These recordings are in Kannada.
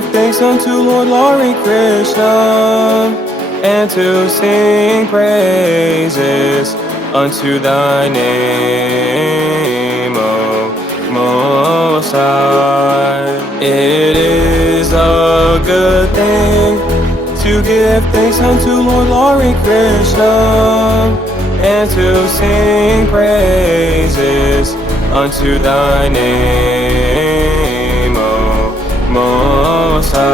give thanks unto Lord Hare Krishna, and to sing praises unto thy name, O Most High. It is a good thing to give thanks unto Lord Hare Krishna, and to sing praises unto thy name, O Most High.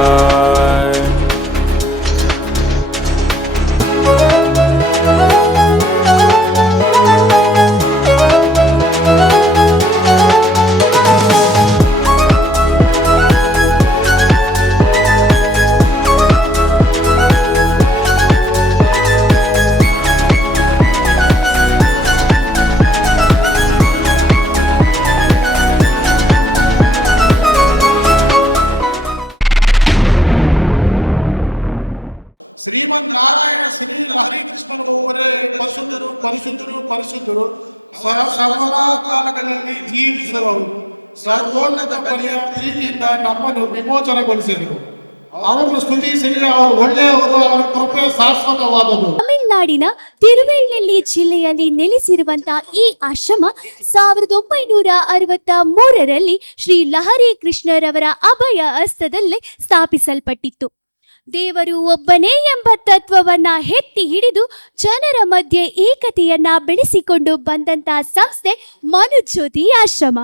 Srimannarayana Shri ಹರಿಕೃಷ್ಣರು ಅವರೇ ಪರಿಶುದ್ಧರು ಪರಿಶುದ್ಧರು ಪರಿಶುದ್ಧರು ಸರ್ವದಾ ಕಾಲಗಳಲ್ಲಿ ಜೀವಿಸಿದವರು ಸರ್ವೋನ್ನತ ಬಲಿಯ ಪ್ರೀತಿಯಿಂದ ನಮ್ಮನ್ನು ವಿಮೋಚನೆಗೊಳಿಸಿದರು. ಅವರನ್ನು ಸ್ತುತಿಸಿದರೆ ಅವರು ಒಳ್ಳೆಯವರು, ಅವರ ಕೃಪೆ ಶಾಶ್ವತವಾದದು. ತಮಿಳುನಾಡಿನ ತಿರುವೆಳ್ಳಿ ಜಿಲ್ಲೆಯಲ್ಲಿ ನೆಲೆಸಿರುವಂತಹ ಈ ಆಶ್ರಮ 1963ರಲ್ಲಿ ಶ್ರೀ ಲಹರಿ ಕೃಷ್ಣರವರ ಅಭಯ ಹಸ್ತದಲ್ಲೇ ಸ್ಥಾಪಿಸಲ್ಪಟ್ಟಿತ್ತು. ದೇವರು ಒಬ್ಬನೇ ಎಂಬ ತತ್ವವನ್ನ ಎತ್ತಿ ಹಿಡಿದು ಜನರ ಮಧ್ಯೆ ಏಕತೆಯನ್ನ ಬೆಳೆಸಿಕೊಂಡು ಬಂದಂತಹ ಸಂಸ್ಥೆ ಮನುಜ್ಯೋತಿ ಆಶ್ರಮ.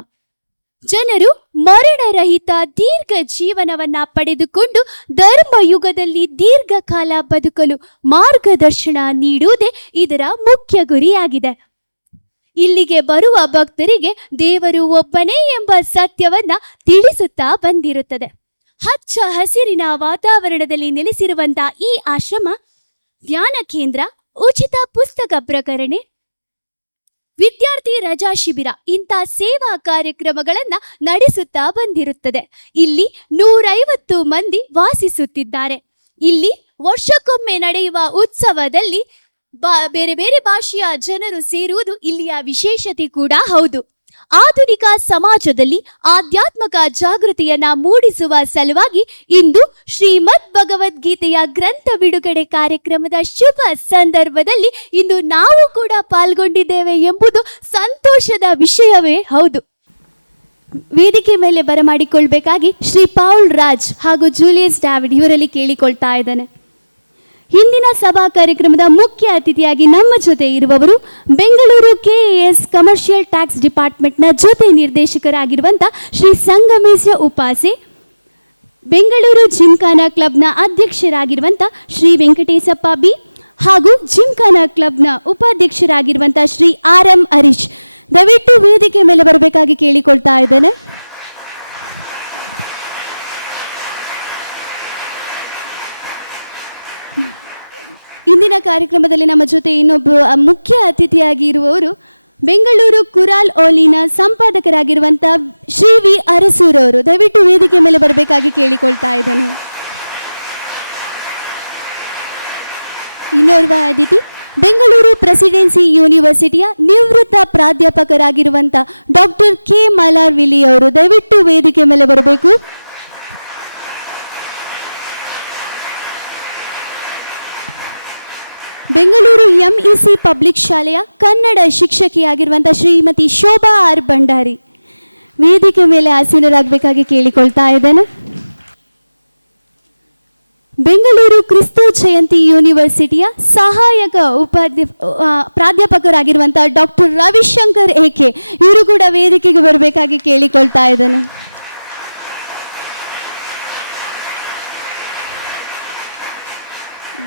ಜನರು ಮರಣರಹಿತ ದೀರ್ಘ ಜೀವನವನ್ನ ಪಡೆದುಕೊಂಡು ಧರ್ಮಯುಗದಲ್ಲಿ ದೀರ್ಘಕಾಲ ಬದುಕಲು ಮಾರ್ಗದರ್ಶನ ನೀಡುವುದೇ ಇದರ ಮುಖ್ಯ ಗುರಿಯಾಗಿದೆ. ಇಲ್ಲಿಗೆ ಬರುವ ಭಕ್ತರಿಗೆ ದೇವರು ಒಬ್ಬನೇ ಎಂಬ ಸತ್ಯವನ್ನ ತಿಳಿಸುತ್ತಾ ಬಂದಿರುತ್ತದೆ. ಹಚ್ಚ ಹಸಿರಿನ ವಾತಾವರಣದಲ್ಲಿ ನೆಲೆಸಿರುವಂತಹ ಈ ಆಶ್ರಮ ಧ್ಯಾನ ಕೇಂದ್ರ, ಉಚಿತ ಪುಸ್ತಕ ಪ್ರಕಟಣೆ, ವಿದ್ಯಾರ್ಥಿ ರಜಾ ಶಿಬಿರ ಇಂಥ ಸೇವಾ ಕಾರ್ಯಕ್ರಮಗಳನ್ನ ನಡೆಸುತ್ತಾ ಬಂದಿರುತ್ತದೆ. ಇಲ್ಲಿ 150 ಮಂದಿ ವಾಸಿಸುತ್ತಿದ್ದಾರೆ. ಇಲ್ಲಿ ವರ್ಷಕ್ಕೊಮ್ಮೆ ನಡೆಯುವ ಉತ್ಸವದಲ್ಲಿ ಬೇರೆ ಬೇರೆ ಭಾಷೆಯ ಜನರು ಸೇರುವುದು ಇಲ್ಲಿಯ ವಿಶೇಷತೆ ಕೂಡ ಹೌದು. ಆಧುನಿಕ ಸಮಾಜದಲ್ಲಿ ಆಧ್ಯಾತ್ಮಿಕ ಜಾಗೃತಿಯನ್ನ ಮೂಡಿಸುವ ಸಲುವಾಗಿ ಇಂದು ಶ್ರೀಮದ್ ಭಗವದ್ಗೀತೆಯ ಗ್ರಂಥ ಬಿಡುಗಡೆ ಕಾರ್ಯಕ್ರಮದ ಶುಭ ಸಂದರ್ಭದಲ್ಲಿ ಇಂದು ನಾವು ಕೂಡ ಪಾಲ್ಗೊಂಡಿದ್ದೇವೆ ಎಂಬುದು ಸಂತೋಷದ ವಿಷಯವೇ ಹೌದು. ವೇದಿಕೆ ಮೇಲೆ ಬರಮಾಡಿಕೊಳ್ಬೇಕಾಗಿ ಶ್ರೀ ಪೌಲ್ ರಾಜ್ ಹಾಗೂ ಜೂಲಿಯಸ್ ಡಾವಿಡ್ ಇವರಲ್ಲಿ ಕೇಳಿಕೊಳ್ತಾ ಇದ್ದಾನೆ. ಹಿಂದಿನ ಸಭಾ ಕಾರ್ಯಕ್ರಮದ ಮುಖ್ಯ ಅತಿಥಿಯಾಗಿ ನಮ್ಮ ಜೊತೆ ಇರುವವರು ಬೆಂಗಳೂರು ಕೆಎಎಸ್ ಕಮರ್ಷಿಯಲ್ ಟ್ಯಾಕ್ಸ್ ಡಿಪಾರ್ಟ್ಮೆಂಟ್ನ ಜೊತೆ ನಿರ್ದೇಶಕರಾಗಿರುವಂಥ ಶ್ರೀ ಸಂಗಮೇಶ ಉಪಾಸೆ, ಬೆಂಗಳೂರು ಜಿಮ್ಖಾನಾ ಕ್ಲಬ್ನ ಅಧ್ಯಕ್ಷರಾಗಿರುವಂಥ ಶ್ರೀ ವೆಂಕಟೇಶಪ್ಪ ಬಿ ಹಾಗೂ ಜಿಮ್ಖಾನಾ ಕ್ಲಬ್ನ ಉಪಾಧ್ಯಕ್ಷರಾಗಿರುವಂಥ ಶ್ರೀ RM ಹರೀಶ್. ದಯವಿಟ್ಟು ವೇದಿಕೆ ಮೇಲೆ ಬರಬೇಕಾಗಿ ಕೇಳಿಕೊಳ್ತಾ ಇದ್ದೇನೆ. ಇಂದಿನ ಕಾರ್ಯಕ್ರಮದಲ್ಲಿ ನಮ್ಮ ಜೊತೆ ಇನ್ನೊಬ್ಬ ಮುಖ್ಯ ಅತಿಥಿಯಾಗಿ ಇರುವವರು ಬೆಂಗಳೂರು ಕುರಾಲ್ ಓಲಿನ ಸಂಪಾದಕರಾಗಿರುವಂಥ ಶ್ರೀ ವಿ ಅರಸೂರವರು. ದಯವಿಟ್ಟು ವೇದಿಕೆ ಮೇಲೆ ಬರಬೇಕಾಗಿ ಕೇಳಿಕೊಳ್ತಾ ಇದ್ದೇನೆ. ಇನ್ನೋರ್ವ ಅತಿಥಿ ಬೆಂಗಳೂರು ಪ್ರೆಸಿಡೆನ್ಸಿ ಯೂನಿವರ್ಸಿಟಿಯ ನಿವೃತ್ತ ಪ್ರಾಧ್ಯಾಪಕರಾಗಿರುವಂಥ ಡಾಕ್ಟರ್ ಕೆ ಮಲಾರ್ ವಿಲಿ ಅವರು. ದಯವಿಟ್ಟು ವೇದಿಕೆ ಮೇಲೆ ಬರಬೇಕು. ಬೆಂಗಳೂರು MEC ಪಬ್ಲಿಕ್ ಶಾಲೆಯ ಕನ್ನಡ ಶಿಕ್ಷಕಿಯಾಗಿರುವಂಥ ಶ್ರೀಮತಿ ಶೋಭಾ R ಭಂಡಾರಿ ವೇದಿಕೆ ಮೇಲೆ ಆಸೀನರಾಗಬೇಕಾಗಿ ಕೇಳಿಕೊಳ್ತಾ ಇದ್ದೇನೆ. ಬೆಂಗಳೂರು ಕ್ರಿಸ್ತು ಜಯಂತಿ ಯೂನಿವರ್ಸಿಟಿಯ ಸಹಾಯಕ ಪ್ರಾಧ್ಯಾಪಕರಾಗಿರುವಂಥ ಡಾಕ್ಟರ್ ರವಿಶಂಕರ್ AK ಇವರು ಕೂಡ ವೇದಿಕೆಗೆ ಬರಬೇಕಾಗಿ ಕೇಳಿಕೊಳ್ತಾ ಇದ್ದೇನೆ.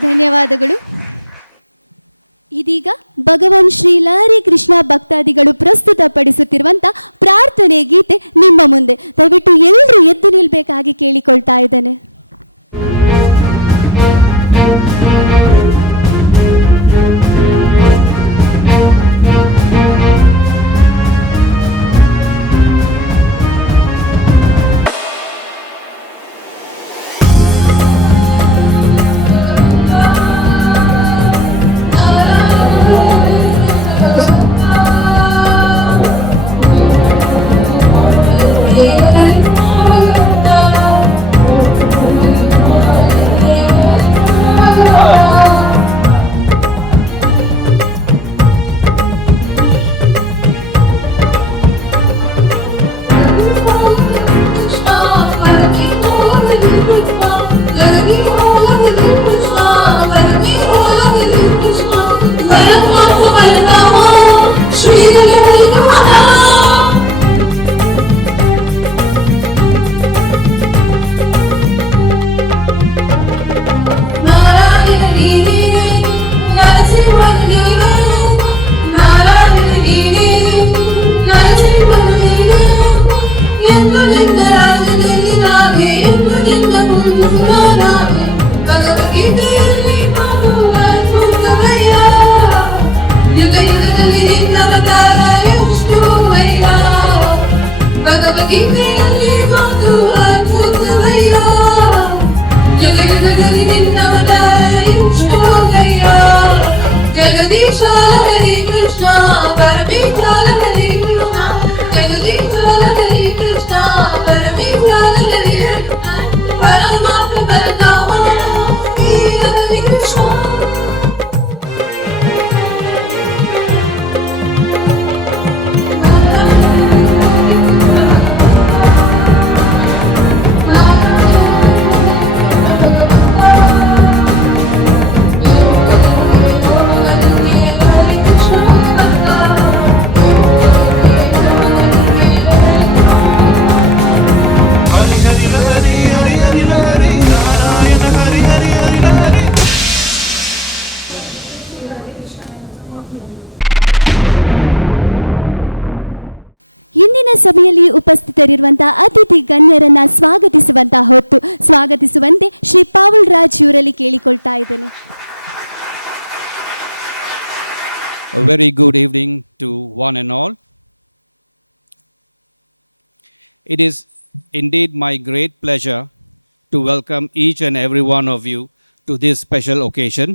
ಧನ್ಯವಾದಗಳು. ಇದೀಗ ಭಗವಾನ್ ಶ್ರೀ ಲಹರಿ ಕೃಷ್ಣ ಭಕ್ತಾದಿಗಳು ಪ್ರಸ್ತುತಪಡಿಸುತ್ತಿರುವಂಥ ಪ್ರಾರ್ಥನೆ ಗೀತೆ ನಿಮ್ಮ ಮುಂದೆ. ದಯವಿಟ್ಟು ಎಲ್ಲರೂ ಎದ್ದು ನಿಲ್ಬೇಕಾಗಿ ಕೇಳಿಕೊಳ್ತಾ ಇದ್ದೇನೆ. ಗೀತೆಯಲ್ಲಿ ಒಂದು ಅದ್ಭುತವಯ್ಯ ಜಗದಲ್ಲಿ ನಿನ್ನವನ ಇಷ್ಟೋದಯ್ಯ ಜಗದೀಶ ಹರಿ ಕೃಷ್ಣ ಪರಮೇಶ್ವರ ಹರಿ ಕೃಷ್ಣ ಜಗದೀಶ ಹರಿ ಕೃಷ್ಣ ಪರಮೇಶ್ವರ ಹರಿ ಪರಮಾತ್ಮ ಬಲನಾಮ ಹರಿ ಕೃಷ್ಣ ಹರಿ ಹರಿ ಹರಿ ಹರಿ ಹರಿ ಹರಿ ನಾರಾಯಣ ಹರಿ ಹರಿ ಹರಿ ಹರಿ. ಇಂದಿನ ಸಭೆಯಲ್ಲಿ ಉಪಸ್ಥಿತರಿರುವಂತಹ ಅತಿಥಿ ಗಣ್ಯರನ್ನ ಸ್ವಾಗತಿಸುವಂತೆ ಶ್ರೀ ಪಾವಲ್ ರಾಜ್ ಇವರಲ್ಲಿ ಕೇಳಿಕೊಳ್ತಾ ಇದ್ದೇನೆ. A very good evening to one and all. It is indeed my great pleasure to welcome each and every one of you to this special occasion,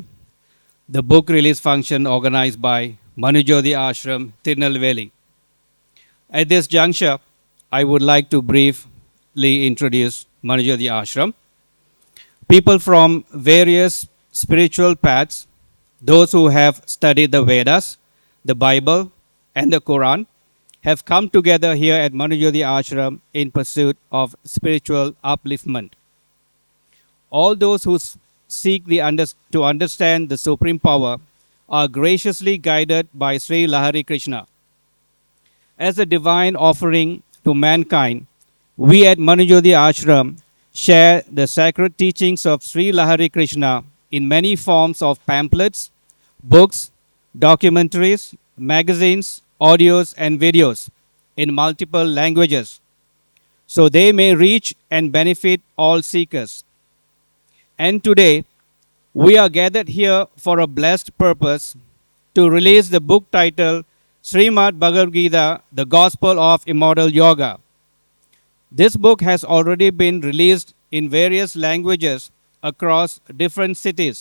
the book release function organized by Manujyoti Ashram, Tirunelveli. At this juncture, I would like to briefly introduce Manujyoti Ashram. People from various spiritual paths, those who have studied the Vedas, the Bible, and the Quran, have come together here at Manujyoti Ashram in pursuit of spiritual upliftment. All those who seek to understand the supreme power are graciously guided by Sri Lahari Krishna. As a divine offering to mankind, we at Manujyoti Ashram share the sacred teachings of Sri Lahari Krishna in many forms of pamphlets, books, documentaries, magazines, audios, and videos in multiple languages, so they may reach and benefit all seekers. And today, we are gathered here for a blessed purpose to release the book titled Srimad Bhagavad Gita, The Gospel of Immortal Yoga. This book has already been released in various languages across different cities,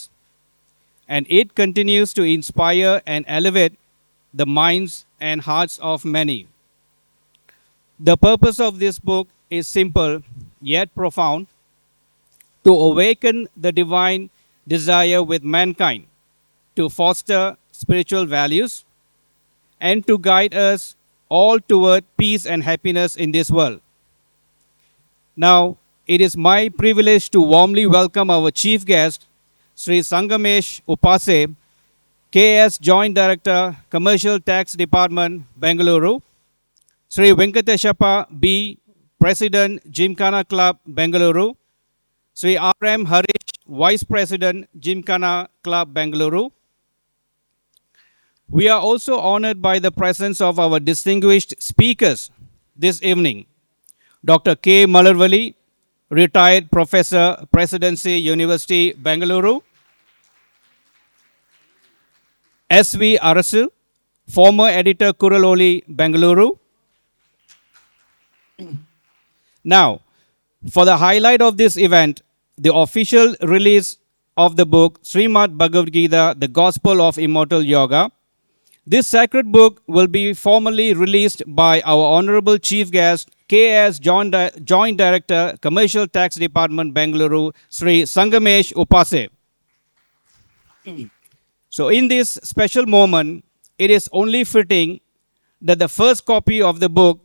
and it continues to inspire and elevate the minds and hearts of many. The purpose of this book is simple yet profound: to awaken the divine desire with mankind, to foster spiritual values, and to guide us all toward peace and happiness in this world. Now, it is my privilege to warmly welcome our chief guest, Sri Sangamesh Upase, KS Joint Director, Commercial Tax Department, Bengaluru; Sri Venkateshappa B, President, Gymkhana Club, Bengaluru; Sri R.M. Harish, Vice President, Gymkhana Club, Bengaluru. We are also honored by the presence of our distinguished speakers this evening: Dr. K. Malarvali, retired Professor, Presidency University, Bengaluru; S.V. Arasu, former editor, Kuraloli, Bengaluru. Now, for the highlight of this event, the official release of the book Srimad Bhagavad Gita, The Gospel of Immortal Yoga. This sacred book will be formally released by our Honorable Chief Guest, KS Joint Director, Commercial Tax Department, Bengaluru, Sri Sangamesh Upase. So in this special moment, it is only fitting that the first copy of the book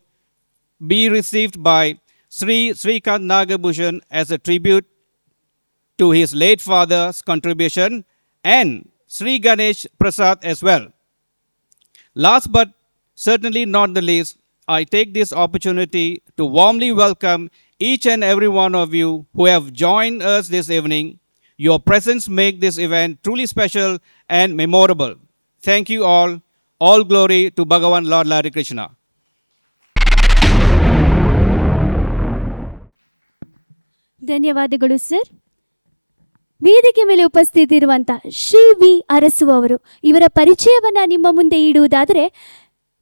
be received by Sri Srikant Nagabhushan as a tribute to his late father's contribution, and Sri Ganesh Prasad as well. Last but certainly not the least, I take this opportunity to warmly welcome each and every one of you who have joined us this evening. Your presence make this event truly special and memorable. Thank you all. All glory to Bhagavan Lord Lahari Krishna. ಧನ್ಯವಾದಗಳು ಸರ್. ವೇದಿಕೆ ಮೇಲೆ ಉಪಸ್ಥಿತಿರುವಂಥ ಶ್ರೀ ವಿ ಅರಸು ಅವರು, ಇವರ ಪರಿಚಯವನ್ನ ನಿಮ್ಮ ಮುಂದೆ ಇಡುವುದಾದರೆ,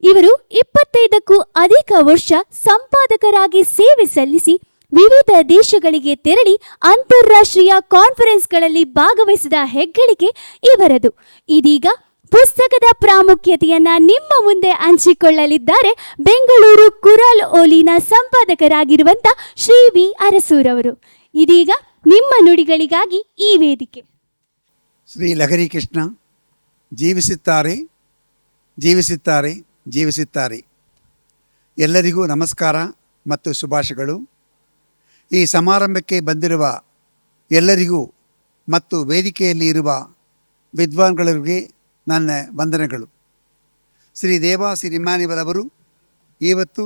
ಇವರು 25ಕ್ಕೂ ಅಧಿಕ ವರ್ಷ ಸಂಪಾದಕರಾಗಿ ಸೇವೆ ಸಲ್ಲಿಸಿ ವಿವಿಧ ದೇಶಗಳಿಗೆ ತೆರಳಿ ಅಂತಾರಾಷ್ಟ್ರೀಯ ಕಾನ್ಫರೆನ್ಸ್ಗಳಲ್ಲಿ ಭಾಗವಹಿಸಿದ ಹೆಗ್ಗಳಿಕೆ ಇವರದು. ಇದೀಗ ಪುಸ್ತಕದ ಪ್ರಾಮುಖ್ಯತೆಯನ್ನ ನಿಮ್ಮ ಮುಂದೆ ಹಂಚಿಕೊಳ್ಳಲಿದ್ದಾರೆ ಬೆಂಗಳೂರು ಕುರಾಲ್ ಓಲಿನ ಸಂಪಾದಕರಾಗಿರುವಂತ ಶ್ರೀ ವಿ ಅರಸೂರವರು. ಇದೀಗ ನಿಮ್ಮ ನುಡಿಗಳಿಗಾಗಿ ಈ ವೇದಿಕೆ. ಶ್ರೀ ಲಹರಿ ಕೃಷ್ಣ ಜೀವಿಸುತ್ತಾರೆ ಜೀವಿಸುತ್ತಾರೆ ಜೀವಿಸುತ್ತಾರೆ. ಎಲ್ಲರಿಗೂ ನಮಸ್ಕಾರ ಮತ್ತು ಶುಭಾಶಯಗಳು. ಈ ಸಮಾರಂಭಕ್ಕೆ ಬಂದಿರುವ ಎಲ್ಲರಿಗೂ ಮತ್ತು ವೇದಿಕೆಯಲ್ಲಿ ಇರುವ ವಿದ್ವಾನ್ಗಳಿಗೆ ನನ್ನ ವಂದನೆಗಳು. ಶ್ರೀ ದೇವಾಸಿ ಇಮ್ಯಾನ್ಯುಯಲ್ ಅವರು ಇವತ್ತು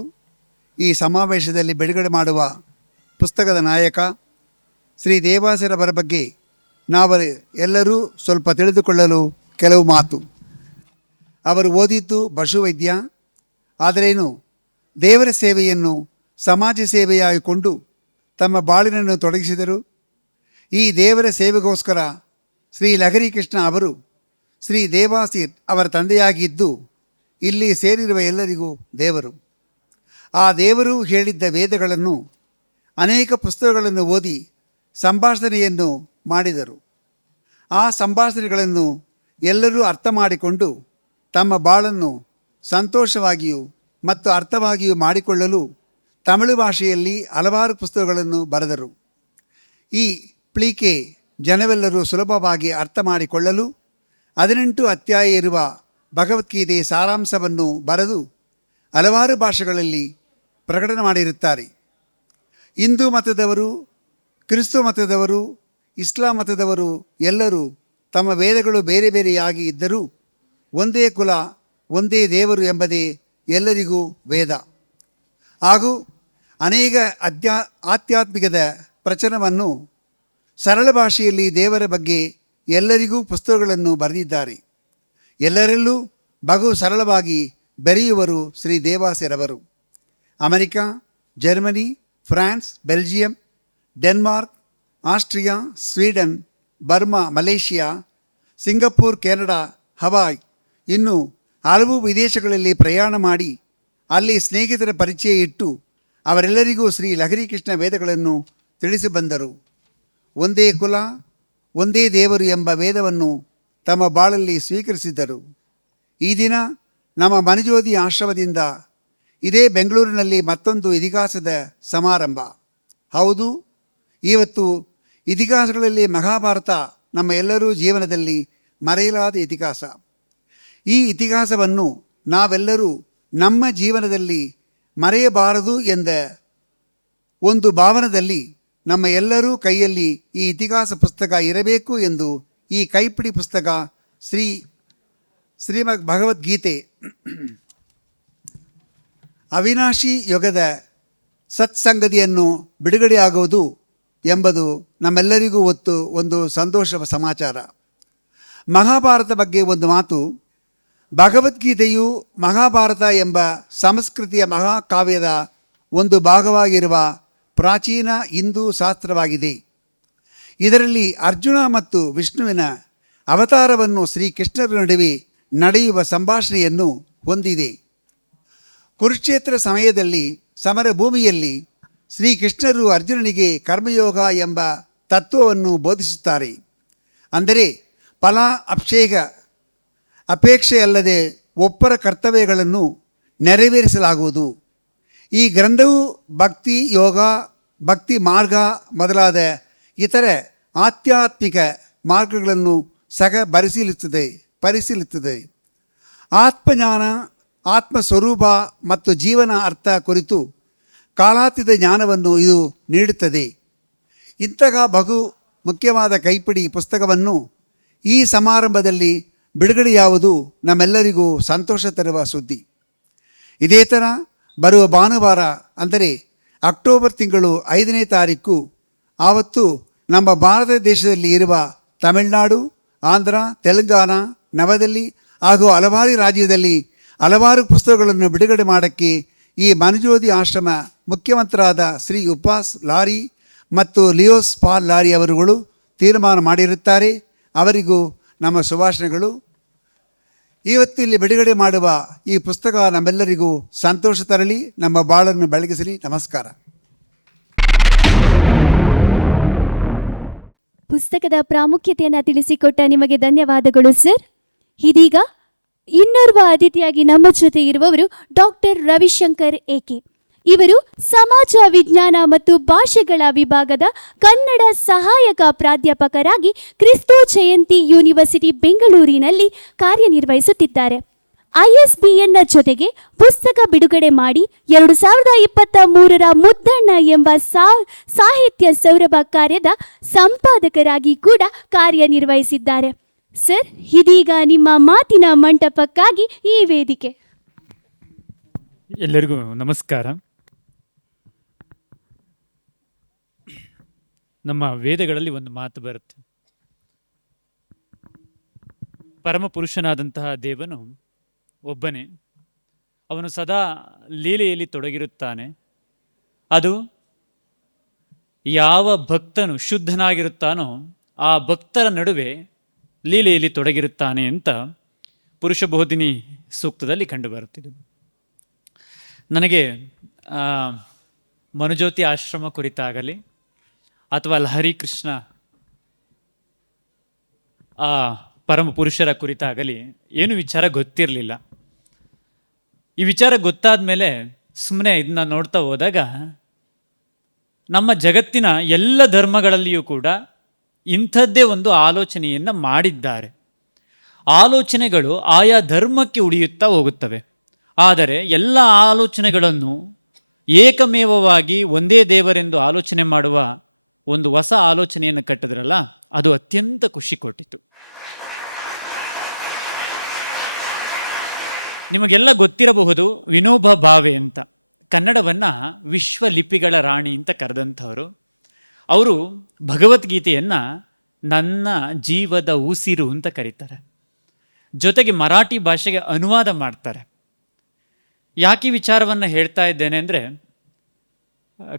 ಈ ಸಮಾವೇಶದಲ್ಲಿ ಬಿಡುಗಡೆ ಮಾಡುವ ಪುಸ್ತಕದ ನಾಯಕ ಶ್ರೀ ದೇವಾಸಿರವರ ಬಗ್ಗೆ ನಾವು ಎಲ್ಲರೂ ಸ್ವಲ್ಪ ತಿಳಿದುಕೊಳ್ಳಲು ಕೆಲವು ಮಾತು. ಅವರು ಓದಿದ್ದು ಪಶುವೈದ್ಯ, ಆದರೇನು ದೇವರ ಸೇವೆಯನ್ನು ಸಮಾಜ ಸೇವೆಯಾಗಿಕೊಂಡು ತಮ್ಮ ಬಾಳಿನನ್ನು ತೊಡಗಿಸಿದರು. ಈ ದೇವರ ಸೇವೆಗೋಸ್ಕರ ಶ್ರೀ ಲಹರಿ ಕೃಷ್ಣ ಅವರು ಶ್ರೀ ದೇವಾಸೀರ್ ಅವರ ತಂದೆಯಾಗಿದ್ದು ಇಲ್ಲಿ ಸೇರಿರುವ ಎಲ್ಲರಿಗೂ ದೇವರು. ಆ ದೇವರು ಹೇಳಿದ್ದ ವೇದಗಳನ್ನು ಅನೇಕ ಪುಸ್ತಕಗಳನ್ನು ಓದಿ ಸಂಭಾಷಣೆಯನ್ನು ಮಾಡಿದರು. ಆ ಸಂಭಾಷಣೆಗಳನ್ನು ಎಲ್ಲರೂ ಅರ್ಥ ಮಾಡಿಕೊಂಡು ತಮ್ಮ ಬಾಳನ್ನು ಸಂತೋಷವಾಗಿಯೂ ಮತ್ತು ಅರ್ಥವಾಗಿಯೂ ಮಾಡಿಕೊಳ್ಳಲು ತಮಿಳು ಭಾಷೆಯಲ್ಲಿ ಹಲವಾರು ಪುಸ್ತಕಗಳನ್ನು ಬರೆದರು. ಈ ಪ್ಲೀಕೆ ಜನವೆಲ್ಲರೂ ಸುಲಭವಾಗಿ ಅರ್ಥ ಮಾಡಿಕೊಳ್ಳಲು 18 ಅಧ್ಯಾಯ ಇರುವ ಭಗವದ್ಗೀತೆ ಸಾರಾಂಶವನ್ನು ಬರೆದು ಹಲವಾರು ಭಾಷೆಗಳಲ್ಲಿ ಪ್ರಕಟಣೆ ಮಾಡಿರುತ್ತಾರೆ. ಹಿಂದೂ ಮತದವರು, ಕ್ರಿಸ್ತು ಮತದವರು, ಇಸ್ಲಾಂ ಮತದವರು ಎಲ್ಲರೂ ತಮ್ಮ ವೇದಗಳು ಬೇರೆ ಬೇರೆಯಾಗಿ ಇದ್ದರೂ ಒಂದೇ ಕುಲ ಒಂದೇ ದೇವರು ಎಂಬುದೇ ಎಲ್ಲರಿಗೂ ವೇದ. ಹಾಗೂ ಅನೇಕ ಆಧ್ಯಾತ್ಮಿಕದ ಪ್ರಚನವನ್ನು ಸರಳ ಭಾಷೆಯಲ್ಲಿ ದೇವರ ಬಗ್ಗೆ ಎಲ್ಲರಿಗೂ ಪುಸ್ತಕಗಳನ್ನು ಬರೆದಿದ್ದಾರೆ. ಎಲ್ಲರಲ್ಲೂ ಬಹು ಸರಳವಾಗಿ ಬೆರೆಯುವರು ಶ್ರೀ ದೇವಾಸಿರವರು. America, Germany, France, Belgium, Denmark, Austria, Sweden, Burma, Malaysia, Singapore, Canada, Hawaii ಇನ್ನೂ ಹಲವು ವಿದೇಶಗಳಲ್ಲಿ ಪ್ರಯಾಣ ಮಾಡಿ ಅಲ್ಲಿ ಸ್ನೇಹಿತರ ಪರಿಚಯ ಇಟ್ಟು ಅವರೆಲ್ಲರಿಗೂ ಶ್ರೀ ಲಹರಿ ಕೃಷ್ಣ ವೇದಗಳನ್ನು ತಿಳಿಸಿ ಬಂದರು. ಒಂದೇ ಕುಲ ಒಂದೇ ದೇವರು ಎಂಬ ವೇದವನ್ನು ತಮ್ಮ ಬಾಳಲ್ಲಿ ಸ್ವೀಕರಿಸಿದ್ದರು. ಈ ದಿನ ನಮ್ಮ ಮನಜ್ಯೋತಿ ಆಶ್ರಮದಿಂದ ಇದೇ ಬೆಂಗಳೂರಿನಲ್ಲಿ ಮತ್ತೊಂದು ಇತಿಹಾಸದ ಸಮಾರಂಭ. ಹೌದು, ಇವತ್ತು ಇತಿಹಾಸಗಳಲ್ಲಿ ಮಹಾಭಾರತ ನಮ್ಮ ಎಲ್ಲರೂ ಜೀವನದಲ್ಲಿ ಮರೆಯಲಾದ ಇತಿಹಾಸ. ಈ ಇತಿಹಾಸವನ್ನು ನಾವೆಲ್ಲರೂ ನಮ್ಮ ಜೀವನದಲ್ಲಿ ಮರೆಯಬಾರದು ಎಂದ ಒಂದು ಭಾವನದಲ್ಲಿ ನಮ್ಮ ಎಲ್ಲರೂ ಕೈಯಲ್ಲಿ ಈ ಇತಿಹಾಸ ಪುಸ್ತಕ ಇರಬೇಕು ಎಂದು ಈ ಕೈಪಿಡಿ ಪುಸ್ತಕ ಶ್ರೀಮದ್ ಭಗವದ್ಗೀತೆ ಅವಿನಾಶಿ ಯುಗದ ಸತ್ಸಂಗತಿಯನ್ನು ಬಿಡುಗಡೆಯಾಗುವುದು ಎಂಬುದು ನಮ್ಮೆಲ್ಲರಿಗೂ ಒಂದು ಸಂತೋಷ ಸಮಾಚಾರ. ಮಹಾಭಾರತ ಬಗ್ಗೆ ಒಂದು ಮಾತು. ಭಗವದ್ಗೀತೆಯು ಮಹಾಭಾರತ ಎಂಬ ಸಂಸ್ಕೃತಿಯ ಮಹಾಕಾವ್ಯದ ಒಂದು ಭಾಗವಾಗಿರುವ ಪ್ರಾಚೀನ ಹಿಂದೂ ಶಾಸ್ತ್ರವಾಗಿದೆ. ಇದರಲ್ಲಿ ಅರ್ಜುನ ಮತ್ತು ವಿಷ್ಣುವಿನ ಅವತಾರವನ್ನು ಶ್ರೀಕೃಷ್ಣರ ನಡುವೆ ನಡೆಯುವ ಸಂಭಾಷಣೆಯನ್ನು ಹೊಂದಿದೆ. ಕುರುಕ್ಷೇತ್ರ ಸಮಯದಲ್ಲಿ ಸಮರ ಭೂಮಿಯಲ್ಲಿ ಶ್ರೀಕೃಷ್ಣರು ಅರ್ಜುನನಿಗೆ ಕರ್ಮಯೋಗ ಎಂಬ ತತ್ವವನ್ನು ಬೋಧಿಸುತ್ತಾರೆ. ಅಂದರೆ ಫಲ ಅಪೇಕ್ಷೆಯಲ್ಲದೆ ಒಬ್ಬರ ಕರ್ತವ್ಯಗಳನ್ನು ನೆರವೇರಿಸಲಾಗುವುದು. ಈ ಗ್ರಂಥವು ಭಕ್ತಿ ಯೋಗ, ಭಕ್ತಿ ಮಾರ್ಗ ಮೊದಲಾದ ಇತರ ಆಧ್ಯಾತ್ಮಿಕ ಮಾರ್ಗಗಳನ್ನು ಸಹ ಪರಿಶೀಲಿಸುತ್ತದೆ. ಆತ್ಮಜ್ಞಾನ, ಆತ್ಮಸ್ವರೂಪ ಮತ್ತು ಜೀವನ ಅರ್ಥ ಕುರಿತು ಕಾಲಾತೀತ ಜ್ಞಾನವನ್ನು ಇದು ನೀಡುತ್ತದೆ. ಇಂತಹ ಬಹು ಮುಖ್ಯವಾದ ಕೈಪಿಡಿ ಪುಸ್ತಕವನ್ನು ಈ ಸಮಾರಂಭದಲ್ಲಿ ಬಿಡುಗಡೆಯಾವುದು ನಮ್ಮೆಲ್ಲರಿಗೂ ಸಂತೋಷ ತರುವ ಸುದ್ದಿ. ಇದೇ ಥರ ಬರುವ ಭಾನುವಾರ ಅಂದರೆ ಅಕ್ಟೋಬರ್ ತಿಂಗಳು 5ನೇ ತಾರೀಕು ಆವತ್ತು ನಮ್ಮ ಭಾರತ ದೇಶದಲ್ಲಿ ಇರುವ ತಮಿಳುನಾಡು, ಆಂಧ್ರ, ತೆಲಂಗಾಣ, ನವದೆಹಲಿ ಹಾಗೂ ಹಲವಾರು ರಾಜ್ಯದಲ್ಲಿ ಹಲವಾರು ಪುಸ್ತಕಗಳನ್ನು ಬಿಡುಗಡೆ ಮಾಡೋಕ್ಕೆ ಈ ಮನಜ್ಯೋತಿ ಆಶ್ರಮ ಮುಖ್ಯಮಂತ್ರಿಯಾದ ಶ್ರೀ ಉಪಾಸ್ ಲಾರಿ ಮತ್ತು ಲಿಯೋಸ್ ಪಾಲ್ ಲಾರಿ ಅವರುಗಳು ತೀರ್ಮಾನ ಮಾಡಿರುತ್ತಾರೆ. ಅವರಿಗೂ ನಮ್ಮ ಶುಭಾಶಯಗಳು. ಇವತ್ತು ಇಲ್ಲಿ ಬಿಡುಗಡೆ ಮಾಡುವ ಈ ಪುಸ್ತಕ ನಮ್ಮೆಲ್ಲರಿಗೂ ಸಂತೋಷ ತರಲಿ, ನಮ್ಮ ಬಾಳನ್ನು ಬೆಳಗಿಸಲಿ. ನಮಸ್ಕಾರ. ಪುಸ್ತಕದ ಪ್ರಾಮುಖ್ಯತೆಯನ್ನು ತಿಳಿಸಿಕೊಟ್ಟ ನಿಮಗೆ ಧನ್ಯವಾದಗಳು ಸರ್. ಇದೀಗ ಇನ್ನೋರ್ವ ಅತಿಥಿಯಾಗಿ ನಮ್ಮ ಜೊತೆ ಇರುವವರು ಡಾಕ್ಟರ್ ರವಿಶಂಕರ್ ಎಕೆ. ಇವರು ಸಮಾಜ ವಿಜ್ಞಾನ ಮತ್ತು ಭಾಷೆಗಳ ವಿಭಾಗದ ಕನ್ನಡ ಸಹಾಯಕ ಪ್ರಾಧ್ಯಾಪಕರಾಗಿ ಕ್ರಿಸ್ತೋ ಜಯಂತಿ ಯೂನಿವರ್ಸಿಟಿ ಬೆಂಗಳೂರಿನಲ್ಲಿ ಕಾರ್ಯನಿರ್ವಹಿಸುತ್ತಿದ್ದಾರೆ. ISBN ಜೊತೆಗೆ ಪುಸ್ತಕ ಬಿಡುಗಡೆ ಮಾಡಿ 2023 ಮುದ್ದಣ್ಣ ಎಂಬ ಸಾಹಿತ್ಯ ಸೌರಭ ಕಾರ್ಯದ ಸಂಪಾದಕರಾಗಿ ಕೂಡ ಕಾರ್ಯನಿರ್ವಹಿಸಿದ್ದಾರೆ. ಸರ್, ಇದೀಗ ನಿಮ್ಮ ಮಾತಿನ ಮಂಟಪಕ್ಕಾಗಿ ಈ ವೇದಿಕೆ. ಎಲ್ಲರಿಗೂ ನಮಸ್ಕಾರ. ನಮ್ಮ ವೇದಗಳಲ್ಲಿ ಒಂದು ಮಾತು ಬರುತ್ತೆ, ಪರಮ ಪುರುಷನಾದಂತಹ ದೇವನು ಒಬ್ಬನೇ, ಅವನು ಸದಾ ಲೀಲೆಯಲ್ಲಿ ತೊಡಗಿರುತ್ತಾನೆ. ಅದು ಯಾವ ಭಕ್ತನು ಶುದ್ಧನಾಗಿರುತ್ತಾನೋ ಆ ಭಕ್ತರ ನಡುವೆ ಲೀಲೆಯಲ್ಲಿ ತೊಡಗಿರುತ್ತಾನೆ ಅಂತ ಪುರುಷ ಬೋಧಿನಿ ಸೂಕ್ತದಲ್ಲಿ ಕಂಡುಬರುತ್ತಿದೆ. ನನಗೆ ಮನುಜ್ಯೋತಿ ಆಶ್ರಮ ಕುರಿತಾಗಲಿ ಅಥವಾ ಲಹರಿ ಕೃಷ್ಣ ಆ ಪರಮ ಪುರುಷರ ಕುರಿತಾಗಲಿ ಏನು ವಿಚಾರ ಗೊತ್ತಿರಲಿಲ್ಲ. ಈ ವಿಚಾರ ಗೊತ್ತಾದ ಮೇಲೆ ಸುಮ್ಮನೆ ಇದನ್ನ ನೋಡ್ತಾ ಹೋದಾಗ ನಮ್ಮ ಜಗತ್ತಿನ ಎಲ್ಲ ಧರ್ಮಗಳಲ್ಲಿಯೂ ಕೂಡ ಇಂಥದ್ದೇ ಒಂದು ಆಲೋಚನೆಯನ್ನು ಮಾಡಿದ್ದಾರೆ. ಆಲೋಚನೆಗಳು ಆಯಾ ಧರ್ಮಕ್ಕೆ ಉಳಿಯುತ್ತಾ ಹೋಗುತ್ತವೆ. ಆದರೆ ಎಲ್ಲ ಆಲೋಚನೆಗಳನ್ನು ಏಕಮೇವವಾಗಿ ಒಂದೇ ದೇವರೆಂದು ಆಲೋಚನೆ ಮಾಡುವ ಒಂದು ಹೊಸ ಆಲೋಚನೆಯನ್ನು ಕಟ್ಟಿದ್ರಲ್ಲ, ಅದು ಅತ್ಯಂತ ಖುಷಿ ಕೊಟ್ಟಿತು. ನಿಮಗೆಲ್ಲ ಗೊತ್ತಿರಬಹುದು ವಿನೋಬಾ ಭಾವೆ ಅಂತ, ಕನ್ನಡವನ್ನು ವಿಶ್ವಲಿಪಿಗಳ ರಾಣಿ ಅಂತ ಕರೆದಂಥವರು. ಅವರು ಭಗವದ್ಗೀತೆಯನ್ನು ನನ್ನ ಜೀವದ ಉಸಿರು ಅಂತ ಕರೀತಾರೆ. ಜೊತೆಗೆ ಮರಾಠಿ ಭಾಷೆಗೆ ಅನುವಾದ ಮಾಡ್ತಾರೆ. ಯಾಕೆ ವಿಚಾರವನ್ನು ಹೇಳ್ತಾ ಇದ್ದೇನೆ ಅಂದರೆ,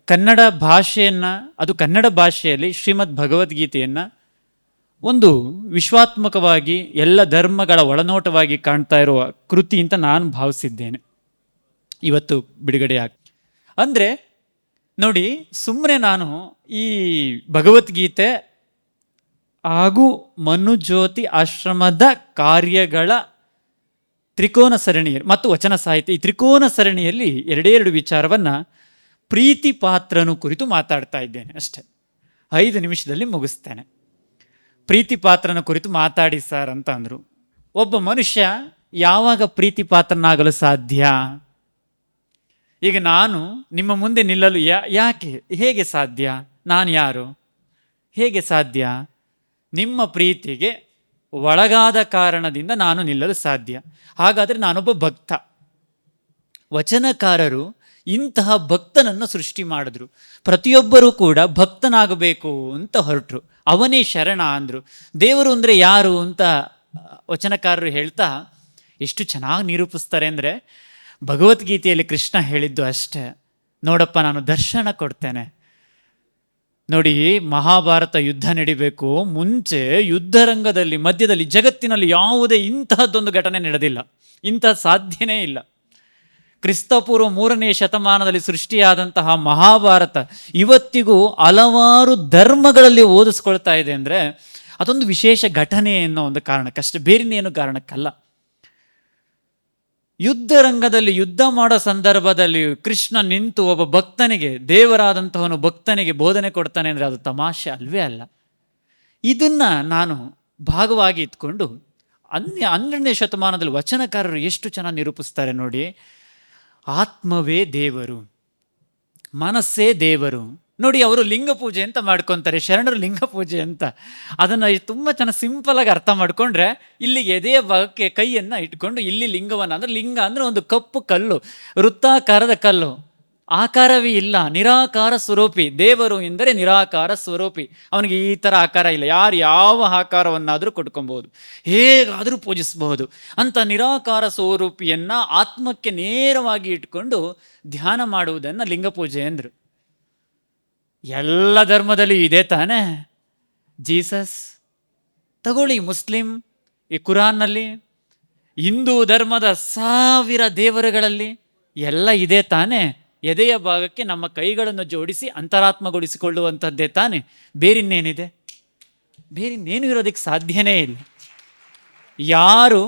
ಕನ್ನಡ ಭಾಷೆಯನ್ನು, ಅದು ಕನ್ನಡ ಭಾಷೆಯಲ್ಲಿ ಶ್ರೀಮದ್ ಭಗವದ್ಗೀತೆಯನ್ನು ಒಂದು ವಿಶ್ವಾತ್ಮಕವಾಗಿ ಎಲ್ಲ ಧರ್ಮಗಳ ಒಳನೋಟವಾಗಿ ಕಾಣ್ತಾ ಇರುವ ಕೃತಿ ಅಂತ ನಾನು ಭಾವಿಸಿದ್ದೇನೆ. ಇವತ್ತು ಬಿಡುಗಡೆ ಅಂದರೆ ನೋಡಿ, ಸುಮ್ಮನೆ ನಾನು ಈ ಭಗವದ್ಗೀತೆ ಹಾಗೂ ಮನುಜ್ಯೋತಿ ಆಶ್ರಮದ ಕಾರ್ಯಗಳ ತ್ರಿಕೋನ ಸರಣಿ ಮತ್ತು ವಚನ ಸಾಹಿತ್ಯ, ಈ ತ್ರಿಕೋನ ಸರಣಿಯಲ್ಲಿ ಎರಡೇ ವಿಚಾರವನ್ನು ಪ್ರೀತಿ ಪಾತ್ರನು ಕುರಿತು ಮಾತಾಡ್ತಾ ಇದ್ದೇನೆ. ಅಷ್ಟೇ, 5 ನಿಮಿಷದಲ್ಲಿ ಮುಗಿಸ್ತೇನೆ. ಪ್ರೀತಿ ಪಾತ್ರನ ಕುರಿತು ಮಾತಾಡಿ ಸರ್ ಅಂತ ಅಂದರು. ಒಬ್ಬ ಮನುಷ್ಯ ಯಾವಾಗ ಪ್ರೀತಿ ಪಾತ್ರನಾಗಲು ಸಾಧ್ಯ? ಈಗ ನಾನು ನಿಮ್ಮ ಮುಂದೆ ನಿಲ್ಲಲು ಯಾಕೆ, ಹೇಗೆ ಸಾಧ್ಯ? ನಾನು ಯಾರು? ಹೇಗೆ ಸಾಧ್ಯ? ನಿಮ್ಮ ಪ್ರೀತಿಗೆ ಒಳಗಾದ ಕಾರಣದಿಂದ ನಾನು ನಿಲ್ಲಲು ಸಾಧ್ಯ. ಹಾಗಾದರೆ ನಾನೊಬ್ಬ ಭಕ್ತ. ವಚನಕಾರರು ಇಂತಹ ಭಕ್ತನನ್ನು ಸೃಷ್ಟಿ ಮಾಡಿದ್ರು. ಪ್ರತಿಯೊಬ್ಬರೂ ಕೂಡ ಭಕ್ತನಾಗಬೇಕು ಅಂತ ಹೊರಟರು. ಅವನೇ ಶರಣ ಅಂದರು. ದೇವರು ಅಂದರೆ ಯಾರು ಅಂತ ವಚನಕಾರರು ಹೇಳ್ತಾ ಎಷ್ಟು ಚೆನ್ನಾಗಿ ನಿರೂಪಿಸ್ತಾರೆ ಅಂದರೆ, ಭಗವದ್ಗೀತೆಯಲ್ಲಿ ಕೃಷ್ಣ ಹೇಳಿದ್ದು ಅಷ್ಟೇ. ನೋಡಪ್ಪ, ನಾನು ದರ್ಶನ ಕೊಡ್ತೇನೆ. ನೋಡಿ, ಮಹಾಭಾರತ ಯುದ್ಧ ನಡಿಬೇಕು ಮುಂಚೆ ಯುದ್ಧರಂಗದಲ್ಲಿ ಮಧ್ಯದಲ್ಲಿ ಜಗತ್ತಿನಲ್ಲಿ ಯಾವುದೇ ಇಂತಹದ್ದೊಂದು ಘಟನೆ ನಡೆದಿಲ್ಲ. ಇಂತಹ ಸಾಧ್ಯನೇ ಇಲ್ಲ. ಕ್ರಿಸ್ತಪೂರ್ವ 3ನೇ ಶತಮಾನದಲ್ಲಿ ಸೃಷ್ಟಿಯಾದಂತಹ ಮಹಾಭಾರತ ಇವತ್ತಿಗೂ ಹಲವಾರು ಧರ್ಮಗಳಲ್ಲಿ ಓದಿಸ್ಕೊಳ್ತಾ ಇದೆ ಅಂದರೆ ಅದೊಂದು ವಿಶೇಷ ಘಟನೆ ಅನ್ನೋ ಒಂದು ಕಾರಣಕ್ಕಷ್ಟೇ, ಬೇರೆನೇನು ಕಾರಣಕ್ಕಲ್ಲ. ಯುದ್ಧ ರಂಗದಲ್ಲಿ ಯುದ್ಧ ಮಾಡೋ ಸಂದರ್ಭದಲ್ಲಿ ಕೃಷ್ಣ ನಿಂತು ಒಬ್ಬ ಭಕ್ತನಿಗೆ, ದೇವರಾದಂತಹವನು ಭಕ್ತನಿಗೆ ಬೋಧನೆ ಕೊಡ್ತಾನೆ ಅಂದರೆ ಅದು ತಮಾಷೆ ಅಲ್ವೇ ಅಲ್ಲ. ಇದನ್ನ ನಾನು ಭಾಗವಾಗಿ ಇಟ್ಕೊಂಡು 12ನೇ ಶತಮಾನದಲ್ಲಿ ವಚನಕಾರರು ಎಷ್ಟು ಚೆನ್ನಾಗಿ ನಿರೂಪಿಸ್ತಾರೆ ನೋಡಿ. ಆತ್ಮವೇ ದೇವರು, ಮನಸ್ಸೇ ದೇವರು. ನೋಡಿ, ಅವರು ಲಿಂಗ ಪೂಜೆ ಅಂತ ಮಾಡ್ಕೊತಾರೆ, ಶರಣರು ಲಿಂಗ ಪೂಜೆ ಅಂತ. ಅದನ್ನು ತುಂಬ ಚೆನ್ನಾಗಿ ಸಿಂಪಲಾಗಿ ಅರ್ಥ ಮಾಡಿಕೊಂಡ್ರೆ, ಇಲ್ಲಿಗೆ ಎದೆಯ ಭಾಗಕ್ಕೆ ಕೈಯನ್ನು ಇಟ್ಕೊಂಡು ಇಲ್ಲಿ ಲಿಂಗವನ್ನು, ಅಂದರೆ ಲಿಂಗ ಅಂದರೆ ಒಂದು ಕಪ್ಪು ಕಲ್ಲು, ವೃತ್ತಾಕಾರದ ಕಲ್ಲು, ಆಕಾರವೇ ಇಲ್ಲ, ನಿರಾಕಾರ ಸ್ವರೂಪಿ. ದೇವರು ಎಂದರೆ ನಿರಾಕಾರ ಸ್ವರೂಪಿ. ಅವನಿಗೆ ಈ ಥರ ಆಕಾರ ಇಲ್ಲ. ಯಾರು ಯಾವ ಆಕಾರವನ್ನಾದರೂ ಕೊಟ್ಕೊಬಹುದು, ಹೇಗಾದರೂ ಪೂಜಿಸಬಹುದು. ಅಂತ ನಿರಾಕಾರ ಸ್ವರೂಪಿಯನ್ನು ಆತ್ಮಕ್ಕೆ ನೇರವಾಗಿ ಇಟ್ಕೊಂಡು ಧ್ಯಾನ ಮಾಡುವುದನ್ನು ಲಿಂಗ ಪೂಜೆ ಅಂದರು. ಎಲ್ಲ ಧರ್ಮದಲ್ಲಿ ಇದೆ ತಾನೇ. ಜೀಸಸ್ ತಗೊಳ್ಳಿ, ಮುಸ್ಲಿಂ ಈ ಕುರಾನ್ನಲ್ಲಿ ಹಿಂದೂ ಧರ್ಮದ 1000 ದೇವರುಗಳಲ್ಲಿ ಎಲ್ಲ ಇದೆ ತಾನೇ. ಎದೆಯ ಭಾಗಕ್ಕೆ ನಮ್ಮ ಕೈಗಳನ್ನು ಜೋಡಿಸಿ ಅಂತರಾತ್ಮಗೊಳಿಸಿಕೊಳ್ಳುವಂಥದ್ದೇ ತಾನೇ. ಬೇರಿನ್ನೇನಿದೆ? ಬೇರಿನ್ನೇನು ಇರೋದಕ್ಕೆ ಸಾಧ್ಯನೇ ಇಲ್ಲ. ಯಾರು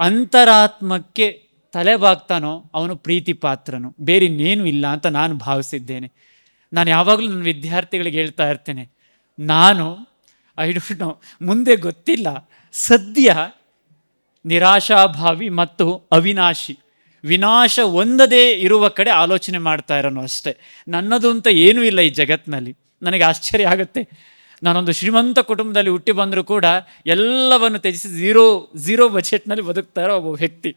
ಅಂತರಾತ್ಮಕ್ಕೆ ತಲೆಬಾಗ್ತಾನೋ ಅವನು ಪ್ರೀತಿ ಪಾತ್ರನು, ಬೇರಿನ್ನೇನು ಇಲ್ಲ ಅಂತ ನಾನು ಭಾವಿಸಿದ್ದೇನೆ. ನಾನು ಯಾವಾಗಲೂ ನನ್ನ ವಿದ್ಯಾರ್ಥಿಗಳಿಗೆ ಹೇಳ್ತಾ ಇರ್ತೇನೆ, ನಾನು ಐ ಡೋಂಟ್ ನೋ, ಮುಂದೆ ಗೊತ್ತಿಲ್ಲ, ಸದ್ಯ ನಿರಾಶಾಭಾವಿ ಮತ್ತು ಅವಿನಾಶಿ, ವಿನಾಶ ಹೊಂದದೇ ಇರುವ ಕಡೆ ಆಲೋಚನೆ ಮಾಡ್ತಾ ಇರೋನು ಅಷ್ಟೇ. ನನ್ನದು ಅಂತ ಏನೂ ಇಲ್ಲ ಈ ಜಗತ್ತಿನಲ್ಲಿ. ನನಗೆ ಆಶ್ಚರ್ಯ ಆಗುತ್ತೆ, ನಾನೊಂದು ಶ್ರೀಮಂತ ಕುಟುಂಬದಲ್ಲಿ ಹುಟ್ಟಿ ಬಂದರೂ ಕೂಡ ಎಲ್ಲವನ್ನು ತ್ಯಜಿಸಿ ಝೀರೋ ಬಜೆಟ್ನಲ್ಲಿ ಬದುಕ್ತಾ ಇರೋ ಒಬ್ಬ ವ್ಯಕ್ತಿ.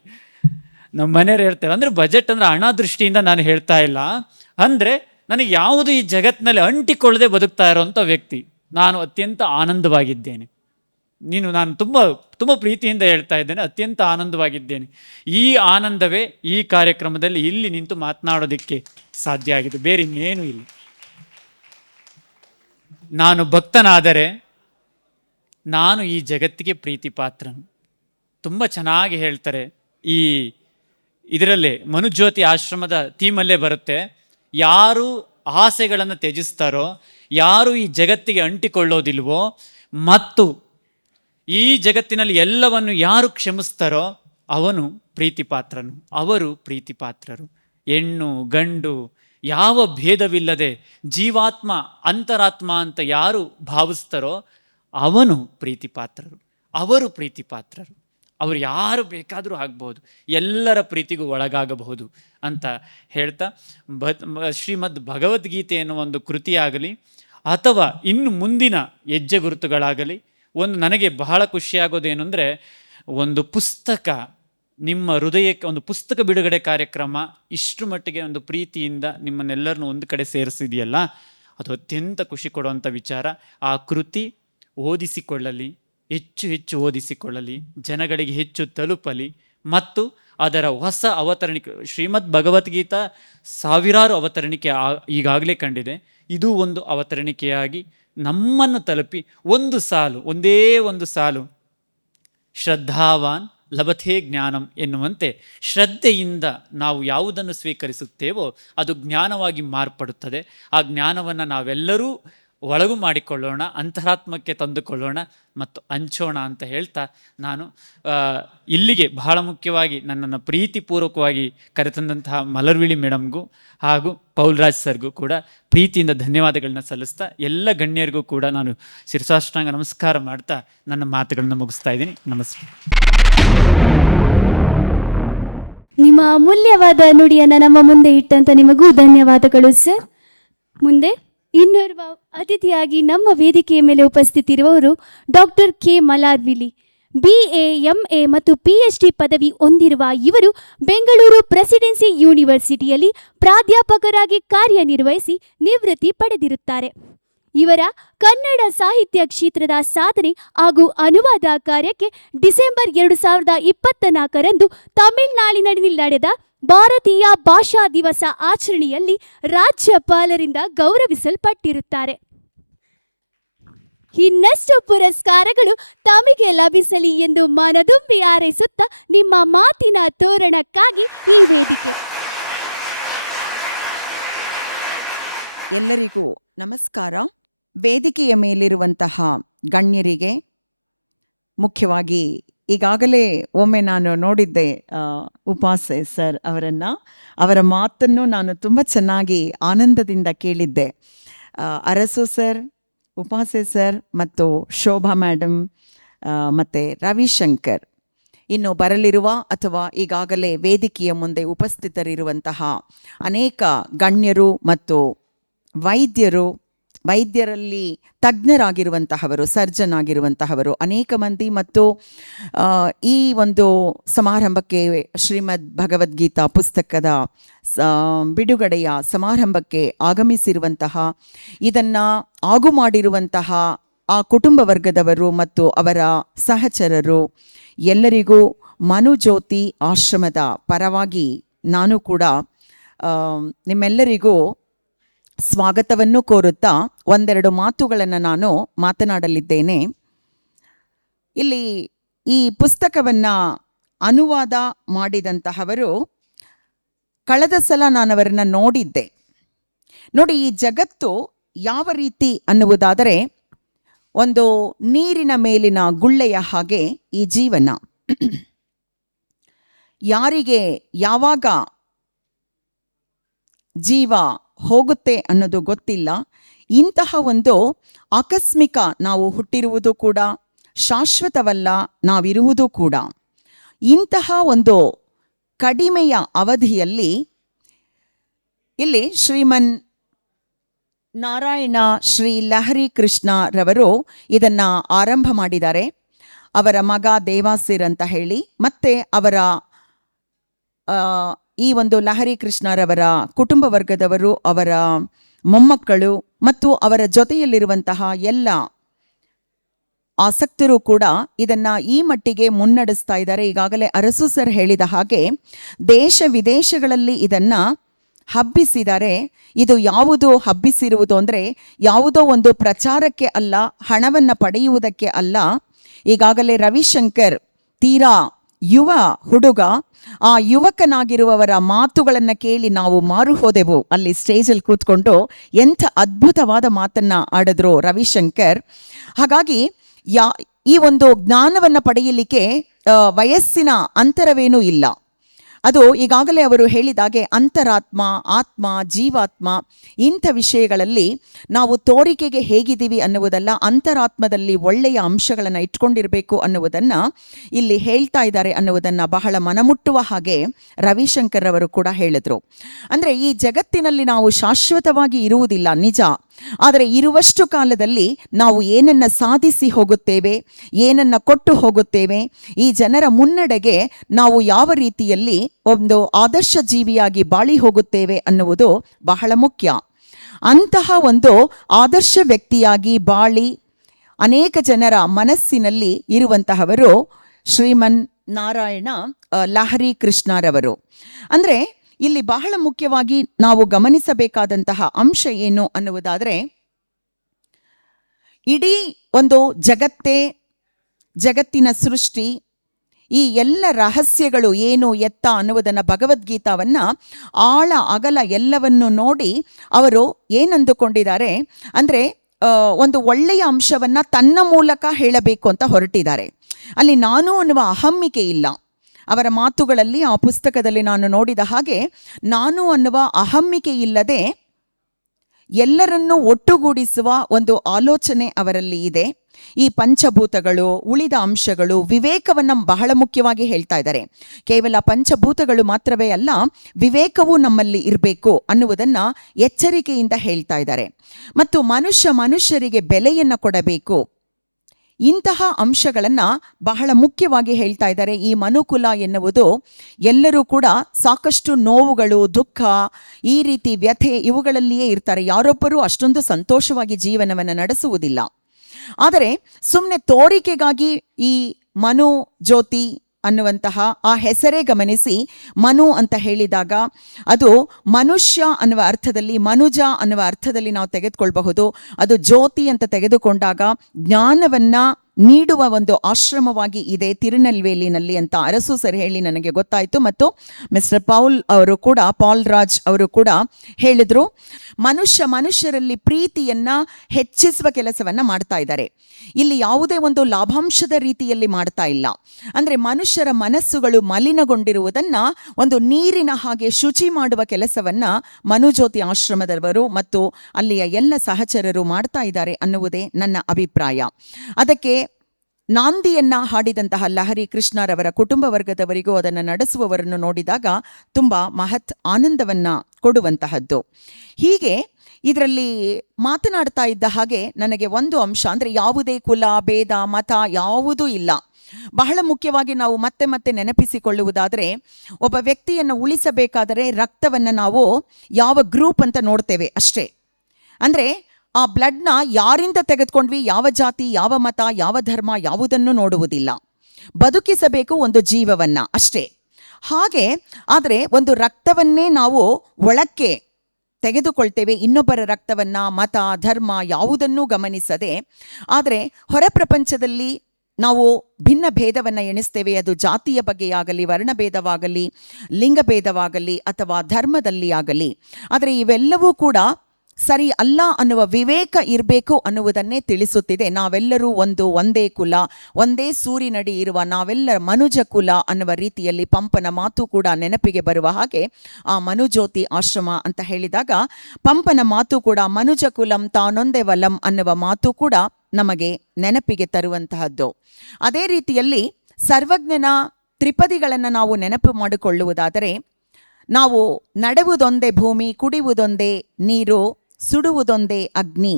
ನಮ್ಮ ಮನೆಯವ್ರು ಹೇಳ್ತಾರೆ, ಅಂದರೆ ಬಜೆಟ್ ಅಂದರೆ ಹಣ ದೃಷ್ಟಿಯಿಂದ ನಾನು ಹೇಳ್ತಾ ಇಲ್ಲ, ಅಂದರೆ ನನಗೆ ಯಾವುದು ಈ ಜಗತ್ತಿನಲ್ಲಿ ಅಂಟಿಕೊಳ್ಳದೆ ಬದುಕ್ತಾ ಇರೋವಂಥ ವ್ಯಕ್ತಿ. ನಾನು ಅತ್ಯಂತ ಆನಂದವಾಗಿದ್ದೇನೆ. ನಾನು ತುಂಬ ತುಂಬ ಪ್ರೀತಿಯಿಂದ ಹೇಳ್ತಾ ಇದ್ದೇನೆ, ಅತ್ಯಂತ ಆನಂದವಾಗಿದ್ದೇನೆ. ಈ ಆನಂದವೇ ಈ ಕಾರ್ಯಕ್ರಮದಲ್ಲಿ ಇಲ್ಲಿ ನಿಂತು ಮಾತನಾಡೋದಕ್ಕೆ ಸಾಧ್ಯ ಆಗಿದೆ, ಬೇರೆ ಇನ್ನೇನು ಇಲ್ಲ. ನಾನು ಭಕ್ತನಾದರೆ ನಾನು ಈ ಜಗತ್ತಿಗೆ ಪ್ರೀತಿ ಪಾತ್ರನು. ತುಂಬ ಚೆನ್ನಾಗಿ ಹೇಳ್ತಾರೆ, ಈ ಇದರಲ್ಲೇ ಮನುಜ್ಯೋತಿ ಆಶ್ರಮದ ಥೀಮಲ್ಲೇ ಬರುತ್ತೆ, ಯಾರು ಆಸೆಗಳನ್ನು ತ್ಯಜಿಸ್ತಾರೋ, ಯಾರು ಈ ಜಗತ್ತಿಗೆ ಅಂಟಿಕೊಳ್ಳೋದಿಲ್ವೋ, ಮತ್ತು ಈ ಜಗತ್ತಿನಲ್ಲಿ ಎಲ್ಲವನ್ನು ಯಾರು ಕ್ಷಮಿಸ್ತಾರೋ ಅವನು ಪ್ರೀತಿ ಪಾತ್ರನು, ಅವರು ಪ್ರೀತಿ ಪಾತ್ರರು. ಹೆಣ್ಣು ಗಂಡು ಯಾವ ಭೇದವಿಲ್ಲದೆ ಜೀವಾತ್ಮ ಅಂತರಾತ್ಮ ಅಂತ ಯಾರು ಭಾವಿಸ್ತಾರೋ ಅವನು ಪ್ರೀತಿ ಪಾತ್ರರು, ಅವರು ಪ್ರೀತಿ ಪಾತ್ರರು. ಅವರು ಯಾರು ಬೇಕಾದರೂ ಆಗ್ಬೋದು, ಎಲ್ಲರ ಪ್ರೀತಿಗೂ ಒಳಗಾಗಬಹುದು ಅಂತ ಹೇಳ್ತಾ, ಶ್ರೀಮದ್ ಭಗವದ್ಗೀತೆ ಎನ್ನುವ ಒಂದು ಕೃತಿಯಾಗಲಿ ಅಥವಾ ಇನ್ನು ಮುಂದಿನ ಹೆಜ್ಜೆ ಗುರುತುಗಳಾಗಲಿ, ನನಗೆ ಬಹಳ ಖುಷಿಯಾಗೋದೇನು ಅಂದರೆ, ಒಂದು ಪುಸ್ತಕ ನಿಮ್ಮ ಹೃದಯಕ್ಕೆ, ಒಂದು ಪುಸ್ತಕ ಬಿಡುಗಡೆ ಕಾರ್ಯಕ್ರಮ ಇಷ್ಟು ಮಟ್ಟಿಗೆ ಒಂದು ಪ್ರೀತಿಯಿಂದ ನಿಮ್ಮನ್ನೆಲ್ಲರನ್ನೂ ಒಂದು ಕಡೆ ಸೇರಿಸಿದೆಯಲ್ಲ, ಅದು ಅತ್ಯಂತ ಖುಷಿ ಕೊಡುವಂಥ ವಿಚಾರ. ಆ ಕೃತಿ ಓದಿಸಿಕೊಳ್ಳಲಿ, ಹೆಚ್ಚು ಹೆಚ್ಚು ಓದಿಸಿಕೊಳ್ಳಲಿ, ಜನಗಳಿಗೆ ಹೆಚ್ಚು ತಲುಪಲಿ, ಮತ್ತು ಅದರ ಹೊಸ ಅವತರಣಿಕೆ, ಶ್ರೀಮದ್ ಭಗವದ್ಗೀತಾ ಸಾವಿರಾರು ಅವತರಣಿಕೆ ಈಗಾಗಲೇ ಕಂಡಿದೆ. ಇದು ಒಂದು ಅವತರಣಿಕೆಯಾಗಿ ನಮ್ಮನ್ನು ತಲುಪಿ ಒಂದೇ ಒಂದು ಸಾಲು ಶ್ರದ್ಧಾವಾನ್ ಲಭತೆ ಜ್ಞಾನಂ ಎನ್ನುವಂತೆ, ಶ್ರದ್ಧೆಯಿಂದ ನಾವು ಯಾವುದನ್ನು ಸ್ವೀಕರಿಸುತ್ತೇವೋ ಅದು ಜ್ಞಾನವಾಗಿ ಮಾರ್ಪಡುತ್ತದೆ. ಆ ಜ್ಞಾನವನ್ನು ನಾವೆಲ್ಲರೂ ಒಳಗು ಮಾಡಿಕೊಳ್ಳೋಣ, ಅಂತರಾತ್ಮಕ್ಕೆ ತಂದುಕೊಳ್ಳೋಣ ಮತ್ತು ಹಂಚೋಣ ಅಂತ ಹೇಳ್ತಾ, ನಾನು ಇಲ್ಲಿಗೆ ಬಹಳ ಮುಖ್ಯವಾಗಿ ನನ್ನನ್ನು ಪ್ರೀತಿಪೂರ್ವಕವಾಗಿ ಕರೆತಂದಂತಹ ಮಲರ್ವಿಳಿ ಮೇಡಮ್ಗೂ ಹಾಗೂ ಪೌಲ್ರಾಜ್ ಸರ್ಗೂ ಕೂಡ ಪ್ರೀತಿಯಿಂದ ಧನ್ಯವಾದಗಳನ್ನ ಸಲ್ಲಿಸ್ತಾ, ಎಲ್ಲ ಗಣ್ಯರಿಗೂ ಕೂಡ ನಾನು ಶಿರಸಾಷ್ಟಾಂಗ ನಮಸ್ಕಾರ ಮಾಡ್ತಾ ನನ್ನ ಮಾತುಗಳನ್ನ ಮುಗಿಸ್ತಾ ಇದ್ದೀನಿ. ನಮಸ್ಕಾರ. ನಿಮ್ಮ ಅಮೂಲ್ಯವಾದ ನುಡಿಯನ್ನು ನಮ್ಮ ಮುಂದೆ ಇಟ್ಟಂತ ನಿಮಗೂ ಧನ್ಯವಾದಗಳು ಸರ್. ಮುಂದೆ ಇನ್ನೋರ್ವ ಅತಿಥಿಯಾಗಿ ನಮ್ಮ ವೇದಿಕೆಯ ಮೇಲೆ ಉಪಸ್ಥಿತಿರುವವರು ಡಾಕ್ಟರ್ ಕೆ ಮಲಾರ್ವಿಳಿ. BA, MA ಮತ್ತು PhD ಪದವಿ ಹೊಂದಿರುವ ಇವರು ಬೆಂಗಳೂರು ಪ್ರೆಸಿಡೆನ್ಸಿ ಯೂನಿವರ್ಸಿಟಿಯಲ್ಲಿ ಪ್ರಾಧ್ಯಾಪಕರಾಗಿ ಕಾರ್ಯನಿರ್ವಹಿಸಿ ನಿವೃತ್ತಿ ಪಡೆದಿರುತ್ತಾರೆ. ಇವರ ಕನ್ನಡ ಸಾಹಿತ್ಯ ಕ್ಷೇತ್ರದ ಸಾಧನೆ ಹಾಗೂ ಅನುವಾದ ಕಾರ್ಯಕ್ಕೆ ಡಿಸೆಂಬರ್ 2024ರಂದು ತಮಿಳುನಾಡಿನಲ್ಲಿ ನಡೆದ ಭಾರತೀಯ ಭಾಷಾ ದಿವಸ ಆಚರಣೆಯಲ್ಲಿ ರಾಜ್ಯಪಾಲರಿಂದ ಗೌರವಿಸಲ್ಪಟ್ಟಿರುತ್ತಾರೆ. ಇನ್ನಷ್ಟು ಪುರಸ್ಕಾರಗಳು ತಮಗೆ ಲಭಿಸಲಿ ಎಂದು ಮನದುಂಬಿ ಹಾರೈಸುತ್ತಾ ನಿಮ್ಮ ಮಾತಿನ ತೋರಣಕ್ಕಾಗಿ ಈ ವೇದಿಕೆ. ಎಲ್ಲರಿಗೂ ನಮಸ್ಕಾರ. ವೇದಿಕೆಯ ಮೇಲಿರುವಂತಹ ಗಣ್ಯರಿಗೆ, ಮುಖ್ಯವಾಗಿ ಈಗಾಗಲೇ ಒಮ್ಮೆ ನಾನು ನೋಡಿದ್ದೆ ಉಪಾಸೆ ಸರ್ ಅವರನ್ನು, ಅವರ ಮಾತನ್ನು ನಾನು ತುಂಬ ಚೆನ್ನಾಗಿ ಆನಂದದಿಂದ ಕೇಳಿದ್ದೆ. ಅರಸು ಸರ್, ಉಪಾಸೆ ಸರ್ ಮತ್ತು ಶೋಭಾ ಮೇಡಮ್ ಮತ್ತು ರವಿಶಂಕರ್, ಇನ್ನು ಬರಲಿರುವ ಅಥವಾ ಈಗಾಗಲೇ ವೇದಿಕೆಯ ಮುಂದೆ ಉಪಸ್ಥಿತರಿರುವಂತಹ ಅನೇಕ ಗಣ್ಯರು ಮತ್ತು ವೈದ್ಯರಲ್ಲಿ ತಜ್ಞರಾಗಿರುವಂತಹವರು, ಸರ್ಜನ್ ಆಗಿರುವಂತಹವರು ಅನೇಕ ಮಂದಿ, ಮತ್ತು ಈ ಒಂದು ಸಮಾರಂಭಕ್ಕೆ, ಶ್ರೀಮದ್ ಭಗವದ್ಗೀತಾ ಪುಸ್ತಕದ ಬಿಡುಗಡೆಯ ಸಮಾರಂಭಕ್ಕೆ ಆಗಮಿಸಿರುವಂತಹ, ಇದನ್ನು ಆಗು ಮಾಡಿರುವಂತಹ ಆ ಕುಟುಂಬ ವರ್ಗದವರು ಮತ್ತು ಅವರ ಸಹಚರರು ಎಲ್ಲರಿಗೂ ಮನುಜ್ಯೋತಿ ಆಶ್ರಮದ ಪರವಾಗಿ ನಾನು ಕೂಡ ನಿಮ್ಮೆಲ್ಲರಿಗೂ ಸ್ವಾಗತವನ್ನು ಕೋರುತ್ತಾ ಒಂದೆರಡು ಮಾತುಗಳನ್ನು ನಾನು ಮಾತನಾಡಲಿದ್ದೇನೆ. ಇಲ್ಲಿ ಈ ಪುಸ್ತಕವನ್ನು ಅನುವಾದ ಮಾಡಿದಂತಹವರು, ಕಳೆದ ಸಲ ನಾನು ಅವರನ್ನು ನೋಡಿದ್ದೆ. ನೋಡಿ, ಈ ಜಗತ್ತು ಯಾವ ರೀತಿ ಅನ್ನುವುದಾದರೆ ಒಂದು ನೀರಿನ ಮೇಲಿನ ಗುಳ್ಳೆಯ ಹಾಗೆ ಈ ಜೀವನ. ಯಾರಿಗೆ ಯಾವಾಗ ಜೀವ ಹೋಗುತ್ತೆ ಅನ್ನೋದು ಗೊತ್ತಿಲ್ಲ. ಇಂತಹ ಒಂದು ಆಕಸ್ಮಿಕ ನಾವು ಹುಟ್ಟಿರುವುದು ಕೂಡ ಶಾಶ್ವತವಲ್ಲ, ನಾವಿರುವುದು ಕೂಡ. ಇಂತಹ ಒಂದು ಕಡಿಮೆಯ ಅವಧಿಯಲ್ಲಿ ಇಲ್ಲಿ ಶ್ರೀಮನ್ ನಾರಾಯಣ ಶ್ರೀ ಲಹರಿ ಕೃಷ್ಣರವರು ಇದನ್ನು ಆರಂಭ ಮಾಡಿದ್ದಾರೆ. ಅವರ ಮಗ ದೇವಾಸಿರ್ ಅಂತ ಹೇಳಿ, ಮತ್ತೆ ಅವರ ಈ ಒಂದು ಲಹರಿ ಕೃಷ್ಣರವರ ಕುಟುಂಬ ವರ್ಗದವರು, ಅವರ ಮೊಮ್ಮಕ್ಕಳು ಮತ್ತು ಅವರ ಜೊತೆಯಲ್ಲಿರುವಂತಹ ಎಲ್ಲ ಆಸಕ್ತರು ಕೂಡ ಇದನ್ನ ಈ ಮಟ್ಟಿಗೆ ಮುನ್ನಡೆಸ್ತಾ ಇದ್ದಾರೆ. ಈಗಾಗಲೇ ಅರಸು ಸರ್ ಹೇಳಿದ ಹಾಗೆ ದೇಶ ವಿದೇಶಗಳಲ್ಲಿ ಇದನ್ನ ಹಬ್ಬಿಸಿದ್ದಾರೆ. ಇದು ಯಾವುದು ಹಬ್ಬಿಸಿರುವುದು ಅಂದರೆ ಯಾವುದೋ ಒಂದು ಪ್ರಚಾರಕ್ಕೆ ಅಲ್ಲ, ಹಣವನ್ನು ಪಡೆಯುವುದಕ್ಕೆ ಅಲ್ಲ. ಈಗಾಗಲೇ ರವಿಶಂಕರ್ ತೀರಾ ಯುವ ಹುಡುಗ, ಆ ಯುವಕನಾಗಿರುವವರ ಮಾತುಗಳನ್ನು ಕೇಳಿ ನಾವು ಮಾರು ಹೋದೆವು. ಅಲ್ಲಿ ಸ್ಟೇಜಲ್ಲಿ ಕೂತ್ಕೊಂಡು ಎಂಥ ಅದ್ಭುತವಾದ ಮಾತನ್ನ ಆಡಿದ್ರು ರವಿಶಂಕರ್. ಹಾಗಾಗಿ ಈ ಒಂದು ಜ್ಞಾನವನ್ನು ಪಡೆಯಲಿಕ್ಕೆ ವಯಸ್ಸಿನ ಅಂತರವೇನೂ ಇಲ್ಲ. ಅದು ಈಗಾಗಲೇ ಅವರು ಹೇಳಿದಾಗೆ ಅಂತರಾತ್ಮ, ಆತ್ಮ, ಜೀವಾತ್ಮ ಇಂಥ ವಿಷಯಗಳಲ್ಲಿ ನಾವು ತೋರಿಕೆಗೆ ಹೇಗಿದ್ದೀವಿ ಅನ್ನುವುದಲ್ಲ, ಅಂತರಾತ್ಮದಲ್ಲಿ ಒಳ್ಳೆಯ ಅಂಶಗಳನ್ನು ಇಟ್ಕೊಂಡಿರಬೇಕು ಅನ್ನುವುದನ್ನು ಇಲ್ಲಿ ಹೇಳ್ತಾ ಇದ್ದಾರೆ ಅನ್ನುವುದನ್ನು ಬಹಳ ಮನಮುಟ್ಟುವ ಹಾಗೆ ರವಿಶಂಕರ್ ಅವರು ಕೂಡ ಹೇಳಿದರು. ಅಂದರೆ ಈ ಜಗತ್ತಿನಲ್ಲಿ ನಾವು ಶಾಶ್ವತವಾಗಿ ಇರುವುದಿಲ್ಲ ನಿಜ, ಆದರೆ ಇರುವಷ್ಟು ಕಾಲದಲ್ಲಿ ನಾವು ಏನನ್ನ ಸಾಧಿಸಿ ಹೋಗುತ್ತೇವೆ, ಏನನ್ನ ಕೊಟ್ಟು ಹೋಗುತ್ತೇವೆ, ಈ ಜನರ ಮುನ್ನಡೆಗೆ ನಾವು ಯಾವ ರೀತಿಯಲ್ಲಿ ಒಂದು ಆದರ್ಶ ಜೀವಿಯಾಗಿ ಬಾಳಿ ಹೋಗುತ್ತೇವೆ ಅನ್ನುವುದು ಬಹಳ ಮುಖ್ಯ. ಅಂತಹ ಒಂದು ಆದರ್ಶ ವ್ಯಕ್ತಿಯಾಗಿ ಬಾಳಿ ಅನೇಕ ಜನರ ಮನಸ್ಸಿನಲ್ಲಿ ಇರುವಂತಹವರು ಶ್ರೀಮನ್ ನಾರಾಯಣ ಲಹರಿ ಕೃಷ್ಣರವರು. ಅಂದರೆ ಇಲ್ಲಿ ಬಹಳ ಮುಖ್ಯವಾಗಿ ನಾವು ಗಮನಿಸಬೇಕಾದಂತಹ ಅಂಶ ಏನು ಅನ್ನುವುದಾದರೆ, ಇಡೀ ಒಂದು ಜಗತ್ತಿನ ಸೃಷ್ಟಿ, ಈ ಎಲ್ಲ ರಹಸ್ಯಗಳು ಏನು ಎತ್ತ ಅನ್ನುವುದನ್ನು ಭಗವದ್ಗೀತಾವನ್ನು ಆಳ ಅಗಲ ಎಲ್ಲವನ್ನು ನೋಡಿ ಅವರು ಏನಂದುಕೊಂಡಿದ್ದಾರೆ ಅಂದರೆ ಒಂದು ಒಳ್ಳೆಯ ಅಂಶವನ್ನು ತನ್ನ ಮೂಲಕ ಹೇಳಬೇಕು ಅಂತ ಹೊರಟಿದ್ದಾರೆ. ಅಲ್ಲಿ ನಾನು ಅನ್ನುವ ಅಹಮ್ಮಿಕೆ ಇಲ್ಲ ಅವರ ಮಾತುಗಳಲ್ಲಿ. ಆ ಪುಸ್ತಕದಲ್ಲಿ ನಾನು ನೋಡಿದ ಹಾಗೆ ನಾನು ಅನ್ನುವ ಅಹಮ್ಮಿಕೆ ಇಲ್ಲದೆ ಎಲ್ಲರನ್ನೂ ಒಟ್ಟುಗೂಡಿಸುವ ಒಂದು ಆಲೋಚನೆ ಅವರಲ್ಲಿ ಇದೆ. ಈ ಪಂಚಭೂತಗಳು, ಉಳಿದ ಅಂಶಗಳು, ವಿವೇಕವನ್ನು ಬಹಳ ಮುಖ್ಯವಾಗಿ ಹೇಳ್ತಾ ಇದ್ದಾರೆ. ಕೇವಲ ಪಂಚಭೂತಗಳು ಮಾತ್ರವೇ ಅಲ್ಲ, ವಿವೇಕವೂ ನಮ್ಮಲ್ಲಿ ಇರಬೇಕು ಅನ್ನುವುದನ್ನು ಎಚ್ಚರಿಕೆಯಿಂದ ಹೇಳ್ತಾ ಇದ್ದಾರೆ. ಮತ್ತು ಮನುಷ್ಯರಿಗೆ ಬೆಲೆಯನ್ನು ಕೊಡಬೇಕು, ಇಂತಹ ಅಂಶಗಳನ್ನು ಬಹಳ ಮುಖ್ಯವಾಗಿ ಹೇಳ್ತಾ ಇದ್ದಾರೆ. ಈ ಮನುಕುಲ ಎನ್ನುವುದು ಎಲ್ಲರೂ ಕೂಡ ಸಾಕಷ್ಟು ನೋವುಗಳು, ದುಃಖ, ಈ ರೀತಿ ವ್ಯಥೆ ಇವುಗಳಲ್ಲಿಯೇ ಇರ್ತಾರೆ. ಯಾರೊಬ್ಬರೂ ಅಷ್ಟೊಂದು ಸಂತೋಷವಾಗಿ ಜೀವನವನ್ನು ನಡೆಸುವುದಿಲ್ಲ. ಆದರೆ ಸುಮ್ಮನೆ ತೋರಿಕೆಗಾಗಿ ಈ ಮನು ಜ್ಯೋತಿ ಅನ್ನುವಂತಹ ಆ ಹೆಸರೇ ಗಮನಿಸಿ, ಮನು ಅಂತ ಹೇಳಿದಾಗ ಅದು ಮನುಷ್ಯ ಅನ್ನುವ ಅರ್ಥದಲ್ಲಿ, ಮನುಜ ಅನ್ನುವ ಅರ್ಥದಲ್ಲಿ ನಾವು ತೆಗೆದುಕೊಳ್ಬಹುದು. ಅದು ಜ್ಯೋತಿ ಅಂತ ತೆಗೆದುಕೊಂಡಾಗ ಜ್ಞಾನವನ್ನು ನೀಡುವ ಒಂದು ಆಶ್ರಮವಾಗಿ ಇದೆ ತಿರುನೆಲ್ವೇಲಿನಲ್ಲಿ ಅಂತ ಅರಸು ಸರ್ ಹೇಳಿ ನನಗೆ ಗೊತ್ತಾಯಿತು. ಮತ್ತು ಮಿಸ್ಟರ್ ಪಾಲ್ ರಾಜ್ ಅವರು ಕೂಡ ಹೇಳಿದರು. ಮನುಷ್ಯರಲ್ಲಿ ಪ್ರೀತಿಯನ್ನು ಹೆಚ್ಚಿಸುವ ಕೆಲಸವನ್ನು ಮಾಡ್ತಾ ಇದ್ದಾರೆ. ಇಲ್ಲಿ ಯಾವುದೇ ಒಂದು ಲಾಭಾಂಶದ ರೀತಿಯಲ್ಲಿ ಮಾಡ್ತಾ ಇಲ್ಲ. ಅಂದರೆ ಮನುಷ್ಯರ ಮನಸ್ಸುಗಳು ಮಲಿನಗೊಂಡಿರುವುದನ್ನು ಒಂದು ನೀರಿನ ಹಾಗೆ ಶುಚಿ ಮಾಡುವ ಕೆಲಸವನ್ನು ಮನುಜ್ಯೋತಿ ಆಶ್ರಮದವರು ಮತ್ತು ಅಲ್ಲಿಯ ಎಲ್ಲ ಸಹಚರರು ಮಾಡ್ತಾ ಇದ್ದಾರೆ ಅನ್ನುವುದೇ ನನ್ನ ಅಭಿಪ್ರಾಯ. ಅದಕ್ಕೆ ನಾಂದಿಯನ್ನ ಹಾಡಿದಂತಹ ಲಹರಿ ಕೃಷ್ಣರವರ ಕುಟುಂಬ ವರ್ಗದವರಿಗೂ ಅದನ್ನು ನಡೆಸುವವರನ್ನು ನೋಡಿದಾಗ ತುಂಬ ಮಹತ್ ಆನಂದವನ್ನು ಕೊಡುವಂತಹದ್ದು. ಹೀಗೆ ಇದರಲ್ಲಿ ಮಾತನಾಡ್ತಾ ಇದ್ದ ಹಾಗೆ ನನಗೆ ಒಂದು ಅಂಶ ಅಂದರೆ ಯಾವುದೇ ಕುಲ, ಭೇದ, ಮತ ಯಾವುದೂ ಇಲ್ಲ. ಬಹಳ ಮುಖ್ಯವಾಗಿ ನಾವು ಮತ್ತೆ ಮತ್ತೆ ನೆನಪಿಸಿಕೊಳ್ಳುವುದಾದರೆ, ಒಬ್ಬ ವ್ಯಕ್ತಿಯನ್ನು ಉಳಿಸಬೇಕಾದರೆ ರಕ್ತವನ್ನು ನಾವು ಯಾವ ಗ್ರೂಪ್ ಅಂತ ನೋಡ್ತೇವೆ ಅಷ್ಟೇ. ಅಂದರೆ ಆ ಬ್ಲಡ್ನ ಯಾರಿಂದ ತೆಗೆದುಕೊಂಡ್ವಿ, ಯಾವ ಜಾತಿ, ಯಾವ ಮತ, ಯಾವ ಧರ್ಮ ಯಾವುದನ್ನು ನೋಡುವುದಿಲ್ಲ. ಬದುಕಿಸಬೇಕು ಒಂದು ಜೀವವನ್ನು ಅಷ್ಟೇ. ಹಾಗೆ ಆದರೆ ಒಂದು ರಕ್ತವನ್ನೇ ನಾವು ಒಳಕ್ಕೆ ತೆಗೆದುಕೊಳ್ತೇವೆ, ಇನ್ನೊಬ್ಬರ ರಕ್ತವನ್ನು, ಮತ, ಧರ್ಮ ಯಾವುದನ್ನೂ ಗಮನಿಸದೆ. ಆದರೆ ಹೊರ ಪ್ರಪಂಚದಲ್ಲಿ ನಾವು ಭಿನ್ನ ಭೇದವನ್ನು ಎಣಿಸ್ತೇವೆ. ಅದು ಜಾತಿಯ ಬಗ್ಗೆಯಾಗಲಿ, ವರ್ಣಭೇದವಾಗಲಿ, ಲಿಂಗಭೇದವಾಗಲಿ ಅಥವಾ ಧರ್ಮದಲ್ಲಿ ಆಗಲಿ. ಆದರೆ ಇವೆಲ್ಲವೂ ಕೂಡ ಸರಿ ಅಲ್ಲ ಅನ್ನುವ ವಿವೇಕ ಇರಬೇಕು ಅನ್ನುವುದನ್ನೇ ತಿಳಿಸುತ್ತಿದೆ. ನಾವೆಲ್ಲರೂ ಒಂದೇ ಕುಲ, ಒಂದೇ ಸೂರಿನಡಿ ಇರುವ ನಾವೆಲ್ಲ ಮನುಜ ಕುಲ ಅನ್ನುವ ರೀತಿಯಲ್ಲಿ ಪಂಪನ ಮಾತು ಕೂಡ ನೆನಪಿಗೆ ಬರುವ ಹಾಗೆ ಆ ಮನುಜ್ಯೋತಿ ಆಶ್ರಮ ಅಂತ ಹೇಳಿದಾಗ ಪಂಪನ ಮಾತು ಕೂಡ ಮನುಜ ಕುಲಂ ತಾನೊಂದೇ ವಲಂ ಅನ್ನುವ ಮಾತು ಕೂಡ ನಮಗೆ ನೆನಪಿಗೆ ತರುವಂತಹದ್ದು. ಅದೇ ರೀತಿಯಲ್ಲಿ ಸರ್ವಜ್ಞನ ತ್ರಿಪದಿಗಳನ್ನು ನಾವು ನೆನಪು ಮಾಡಿಕೊಳ್ಳುವುದಾದರೆ, ನಾವು ನಡೆಯುವುದೊಂದೇ ಭೂಮಿ, ಕುಡಿಯುವುದೊಂದೇ ನೀರು, ಸುಡುವುದೊಂದೇ ಅಗ್ನಿ.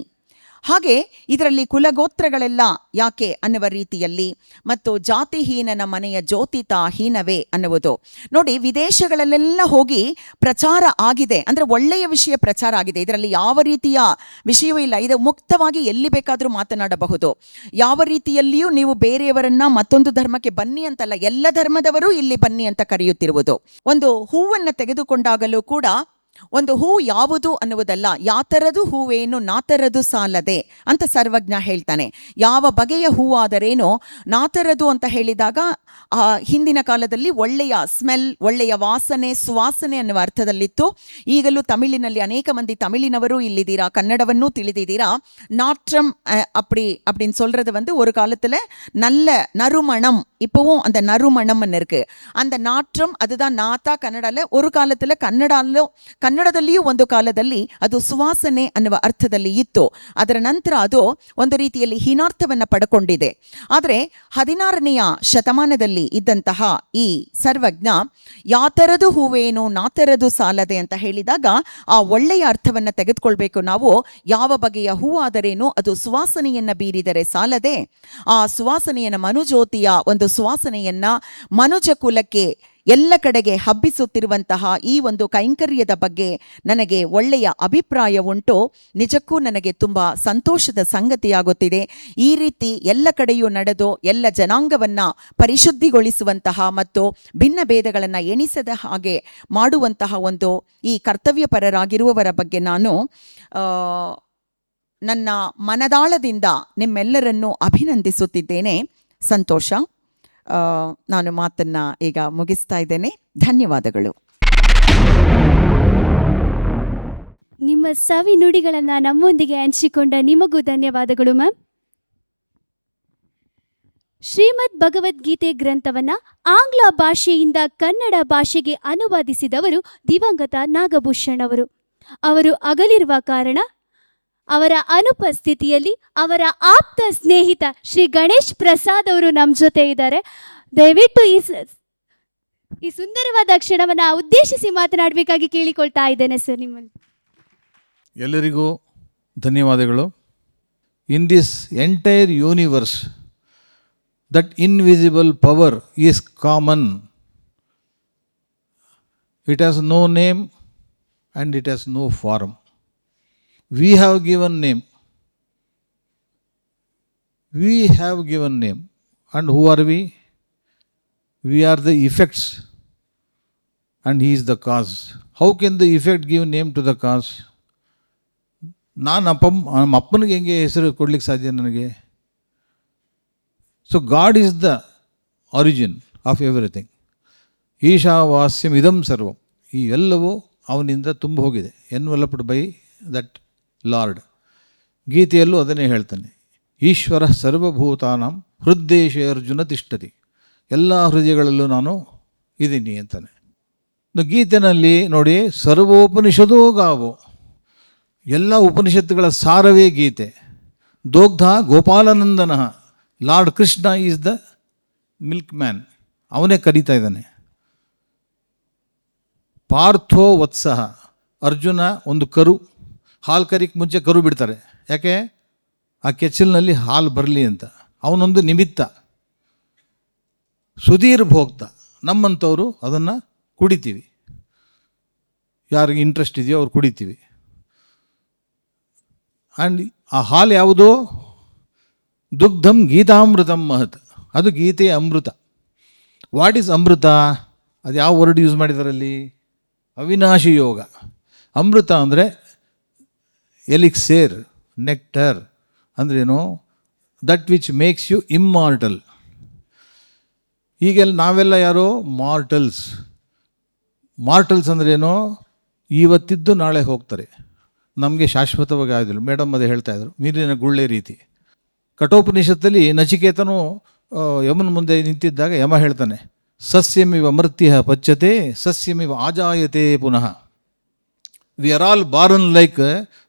ಹಾಗೆ ಇದರಲ್ಲಿ ಕುಲಗೋತ್ರಗಳೆಲ್ಲ ಯಾಕೆ ಅನ್ನುವ ರೀತಿಯಲ್ಲಿ, ಮತ್ತು ಜಾತಿಹೀನನ ಮನೆಯ ಜ್ಯೋತಿತ ಹೀನವೇ ಅನ್ನುವುದು. ನೋಡಿ, ವಿದೇಶಗಳಲ್ಲೆಲ್ಲ ಹೋಗಿ ಪ್ರಚಾರ ಆಗಿದೆ, ಅಂದರೆ ಒಳ್ಳೆಯ ವಿಷಯ ಪ್ರಚಾರ ಆಗಿದೆ. ಇದರಲ್ಲಿ ಯಾವ ರೀತಿಯ ವಿಷಯವೂ ಇಲ್ಲ. ಇದು ಮುಕ್ತವಾಗಿ ಎಲ್ಲಿ ಬೇಕಾದರೂ ಮಾತನಾಡಬಹುದು. ಯಾವ ರೀತಿಯಲ್ಲಿಯೂ ನೀವು ಬೇರೆಯವರನ್ನ ಮತ್ತೊಂದು ಧರ್ಮಕ್ಕೆ ಬನ್ನಿ ಅಂತಲ್ಲ, ಎಲ್ಲ ಧರ್ಮದವರು ಇಲ್ಲಿ ಬನ್ನಿ ಅಂತ ಕರೆಯುತ್ತಿರುವುದು. ಒಂದು ಹೂವನ್ನು ತೆಗೆದುಕೊಂಡಾಗಲೂ ಕೂಡ ಒಂದು ಹೂ ಯಾವುದು ಅನ್ನುವುದಲ್ಲ, ಯಾತರದು ಹೂವೇನು ನಾತರದು ಸಾಲದೆ ಅಂತ ಸರ್ವಜ್ಞ ಹೇಳ್ತಾನೆ. ಯಾವ ಬಗೆಯ ಹೂವಾದರೇನೋ, ನಾತರದು ಅಂತ ಹೇಳಿದಾಗ ಹಿಂದಿನ ಕಾಲದಲ್ಲಿ ಒಳ್ಳೆಯ ಸ್ಮೆಲ್, ಒಳ್ಳೆಯ ವಾಸನೆ, ಸುವಾಸನೆ ಅನ್ನುವ ಅರ್ಥದಲ್ಲಿತ್ತು. ಈಗಲೂ ತಮಿಳಿನಲ್ಲಿ ಅನೇಕ ಮಂದಿ ತಮಿಳಿನವರು ಇಲ್ಲಿದ್ದೀರಾ, ಕನ್ನಡವನ್ನೂ ತಿಳಿದಿದ್ದೀರಾ. நாற்றம் அப்படின்னு சொல்றது ஒரு காலத்தில் நல்ல நறுமணம், இப்போவும் அந்த நறுமணம்னு இருக்கு. அந்த நாற்றம் அதுதான் நாத்தா கன்னடால ஒரு காலத்தில் ಕನ್ನಡದಲ್ಲಿಯೂ ಒಂದು ಕಾಲದಲ್ಲಿ ಅದು ಸುವಾಸನೆ ಅನ್ನುವ ಅರ್ಥದಲ್ಲಿ ಇತ್ತು. ಅದರ ನಂತರ ಅದು ಒಂದು ರೀತಿಯಲ್ಲಿ ಹೀನಾರ್ಥವನ್ನು ಪಡ್ಕೊಂಡಿದೆ. ಆದರೆ 16ನೇ ಶತಮಾನದಲ್ಲಿ ಇದ್ದಂತಹ ಈ ಸರ್ವಜ್ಞ ಯಾತರದು ಹೂವೇನು ನಾತರದು ಸಾಲದೆ ಅಂತ ಹೇಳಿದಾಗ ಆ ಒಳ್ಳೆಯ ಅರ್ಥವನ್ನು ತೆಗೆದುಕೊಳ್ಬೇಕು ನಾವು. ಯಾವ ಬಗೆಯ ಹೂವಾದರೇನು ಅದು ಸುವಾಸನೆಯನ್ನ ಬೀರಿದರೆ ಸಾಲದೆ, ಆ ಸುವಾಸನೆಯನ್ನ ಮನುಜ್ಯೋತಿಯ ಒಂದು ಸುವಾಸನೆಯನ್ನ ಮನುಜ ಕುಲಕ್ಕೆ ಎಲ್ಲ ಕಡೆಗೆ ಹಬ್ಬಿಸುತ್ತಿರುವಂತಹ ಈ ಒಂದು ಕೈಂಕರ್ಯದ ಬಗ್ಗೆ ನನಗೆ ಒಳ್ಳೆಯ ಅಭಿಪ್ರಾಯ ಉಂಟು. ನಿಜಕ್ಕೂ ನನಗೆ ತುಂಬ ಸಂತೋಷದ ಸಂಗತಿಯಾಗುತ್ತಿದೆ. ಈ ರೀತಿ ಎಲ್ಲ ಕಡೆಯೂ ನಡೆದು ಎಲ್ಲ ಜನಾಂಗವನ್ನು ಪರಿಶುದ್ಧಿಗೊಳಿಸುವಂತಹ ಮತ್ತು ಭಿನ್ನ ಭೇದಗಳನ್ನು ಎಣಿಸದ ಹಾಗೆ ಮಾಡುವಂತಹ ಒಂದು ಈ ಕರ್ತವ್ಯಪರರಾಗಿರುವವರ ಬಗ್ಗೆ ನಾನು ನನ್ನ ಮನದಾಳದಿಂದ ನಿಮ್ಮೆಲ್ಲರನ್ನೂ ಅಭಿನಂದಿಸುತ್ತಿದ್ದೇನೆ. ಸಂತೋಷ. ನಾನು ಮಾತನ್ನ ಈಗ ಮುಗಿಸ್ತಾ ಇದ್ದೇನೆ. ಧನ್ಯವಾದಗಳು. ನಿಮ್ಮ ಸವಿ ನುಡಿಗಳನ್ನು ನಮ್ಮೊಂದಿಗೆ ಹಂಚಿಕೊಂಡ ನಿಮಗೂ ಧನ್ಯವಾದಗಳು ಮ್ಯಾಮ್. ಶ್ರೀಮದ್ ಭಗವದ್ಗೀತೆ ಗ್ರಂಥವನ್ನು ಆಂಗ್ಲ ಭಾಷೆಯಿಂದ ಕನ್ನಡ ಭಾಷೆಗೆ ಅನುವಾದಿಸಿದವರು ದಿವಂಗತ ನಾಗಭೂಷಣ್ ಅವರು. ಅವರು ಅಗಲಿರುವ ಕಾರಣ ಅವರ ಅನುಪಸ್ಥಿತಿಯಲ್ಲಿ ಅವರ ಆಪ್ತ ಸ್ನೇಹಿತ ಶ್ರೀ ಗಣೇಶ್ ಪ್ರಸಾದ್ ಅವರು ನಮ್ಮ ಜೊತೆ ಇದ್ದಾರೆ. ದಯವಿಟ್ಟು ಈ ಸುಂದರವಾದ ಕ್ಷಣವನ್ನು ಉದ್ದೇಶಿಸಿ ಮಾತನಾಡಬೇಕಾಗಿ ಕೇಳಿಕೊಳ್ತಾ ಇದ್ದೇನೆ ಸರ್ ನಿಮ್ಮಲ್ಲಿ. ಎಲ್ಲರಿಗೂ ಧನ್ಯವಾದಗಳು. In this entire universe that invisible power is common. It has no name and it has no form. We have given name. We have given name. And who are we? We are the effects. And he is the cause. How can the effect give name to the cause? ನಾನು ಅಪ್ಪನಿಗೆ ಹೆಂಗೆ ಹೆಸರು ಕೊಡ್ಲಿಕ್ಕೆ ಸಾಧ್ಯ ನನಗೆ? So god is the origin of everything. ಈಶಾವಾಸ್ಯಂ ಇದಂ ಸರ್ವಂ. ಈ ಎಲ್ಲವೂ ಅವನಿಂದ ತುಂಬ ಹೋಗಿದೆ. Enveloped by that lord. ಗೀತೆಯಲ್ಲೂ ಅದನ್ನೇ ಹೇಳ್ತಾನೆ, ಈಶ್ವರ ಸರ್ವಭೂತಾನಾಂ ಹೃದ್ದೇಶೇ ಅರ್ಜುನ ತಿಷ್ಠತಿ. ಎಲ್ಲ ಹೃದಯಗಳಲ್ಲೂ ನಾನು ಇದ್ದೀನಿ ಅಂತಾನೆ. ಗೀತೆನಲ್ಲಿ ನೋಡಿ, ಸರ್ವೋಪನಿಷದೋ ಗಾವೋ, ಎಲ್ಲ ಉಪನಿಷತ್ತುಗಳ ಸಾರವೇ ಗೀತೆ. ದೋಗ್ಧ ಗೋಪಾಲನಂದನ, lord Krishna is the milk man, ಅವನೇ ಕರೀತಾ ಇದ್ದಾನೆ. ಪಾರ್ಥೋ ವತ್ಸಃ, ಅರ್ಜುನ ಒಂದು ಕರು. ಹಾಲು ಕರಿಕ್ಕೆ ಮುಂಚೆ ಕರು ಬಿಡ್ತಾರೆ, ಯಾಕೆ? ಆ ಕೆಚ್ಚಲಿನಲ್ಲಿ ಹಾಲು ಬರಲಿ ಅಂತ. ಅವನೊಂದು ನಿಮಿತ್ತ. ಸುಧೀರ್ ಭೋಕ್ತ, ನಮ್ಮಂಥವರು ಅದನ್ನು ಕುಡಿತೀವಿ. ಯಾರಿಗೆ ಇಂಟ್ರೆಸ್ಟ್ ಇದೆಯೋ ಅವ್ರು ಕುಡಿತೀವಿ. ಆ್ಯಂಡ್ ಆ ಹಾಲು ಯಾವುದೋ? ದುಗ್ಧಂ ಗೀತಾಮೃತಂ ಮಹತ್, ಅದು ಗೀತೆಯ ಅಮೃತ. ವಾಟ್ ಈಸ್ ಅಮೃತ? ಅದು ಯಾವ ವರ್ಡ್ ಯೂಸ್ ಮಾಡಿದಾರಲ್ಲಿ? ಅವಿನಾಶಿ ಯೋಗ. ಅಮೃತ ಅಂದರೆ ಎಲಿಕ್ಸೇರ್, ನೆಕ್ಟರ್ ಅಂದ್ರೇನು? That which makes you immortal. ಈಗೆಲ್ಲ ನಾವೆಲ್ಲ ಯಾರೋ ಮಾರ್ಟಲ್ಸ್. ಮಾರ್ಟಲ್ಸ್ ಅಂದ್ರೇನೋ ಇವತ್ತಿದ್ದು ನಾಳೆ ಹೋಗ್ತಾರೆ, ನಮಗೆ ಶಾಶ್ವತವಾಗಿ ಆಗೋದಿಲ್ಲ. ಮೇಡಮ್ ಅದೇ ಹೇಳ್ತಾಯಿದ್ರು, ನೀರಿನ ಗುಳ್ಳೆ ರೀತಿ. ಕಠೋಪನಿಷತ್ತಲ್ಲಿ ನಚಿಕೇತನು ಯಮನ ಮುಂದೆ ನಿಂತಿದ್ದಾಗ ಯಮ ಹೇಳ್ತಾನೆ, ಸಸ್ಯಮಿವ ಮರ್ತ್ಯ ಪಚ್ಯತೆ ಸಸ್ಯಮಿವ ಆಜಾಯತೆ ಪುನಃ. We are all born like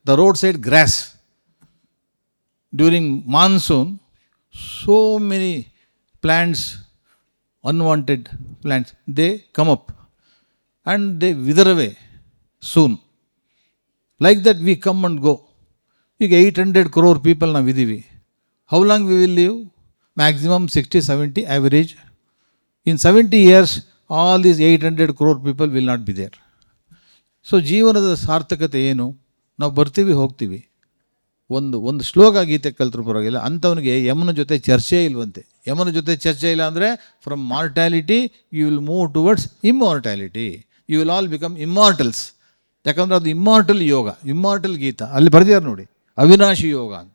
the roadside grass. During monsoon so many plants, unwanted plants, they come up and they wither away soon. Like that we come and go. ಈಗ 800 crore people ನಾವಿದ್ದೀವಿ. How long we will live? Maximum 60-70 average. In 70 years, all these 800 crore people will not be there. So ಜೀವನದ ಸಾರ್ಥಕತೆ ಏನು? ನಾವು ಬರ್ತೀವಿ ಹೋಗ್ತೀವಿ. ಒಂದು ಶ್ಲೋಕ ಗೀತೆ ಕಲ್ತರೂ ಪರವಾಗಿಲ್ಲ, ಅಂಥವನಿಗೆ ಯಮನ ಜೊತೆ ಚರ್ಚೆ ಇಲ್ವಂತೆ. ಯಮನ ಜೊತೆ ಚರ್ಚೆ ಇಲ್ಲ ಅಂದರೆ from mortality you will move towards immortality. You will all become immortals. ಯಾಕಂದರೆ ಅದು ಇಮ್ಮಾರ್ಟಲ್ ಯೋಗ, ಇಮ್ಮಾರ್ಟಲ್ ಗೀತ ಅಲ್ಲಿ ಬರೆದಿದ್ದಾರೆ ನೋಡಿ, ಅವಿನಾಶಿ ಯೋಗ ಅಂತ.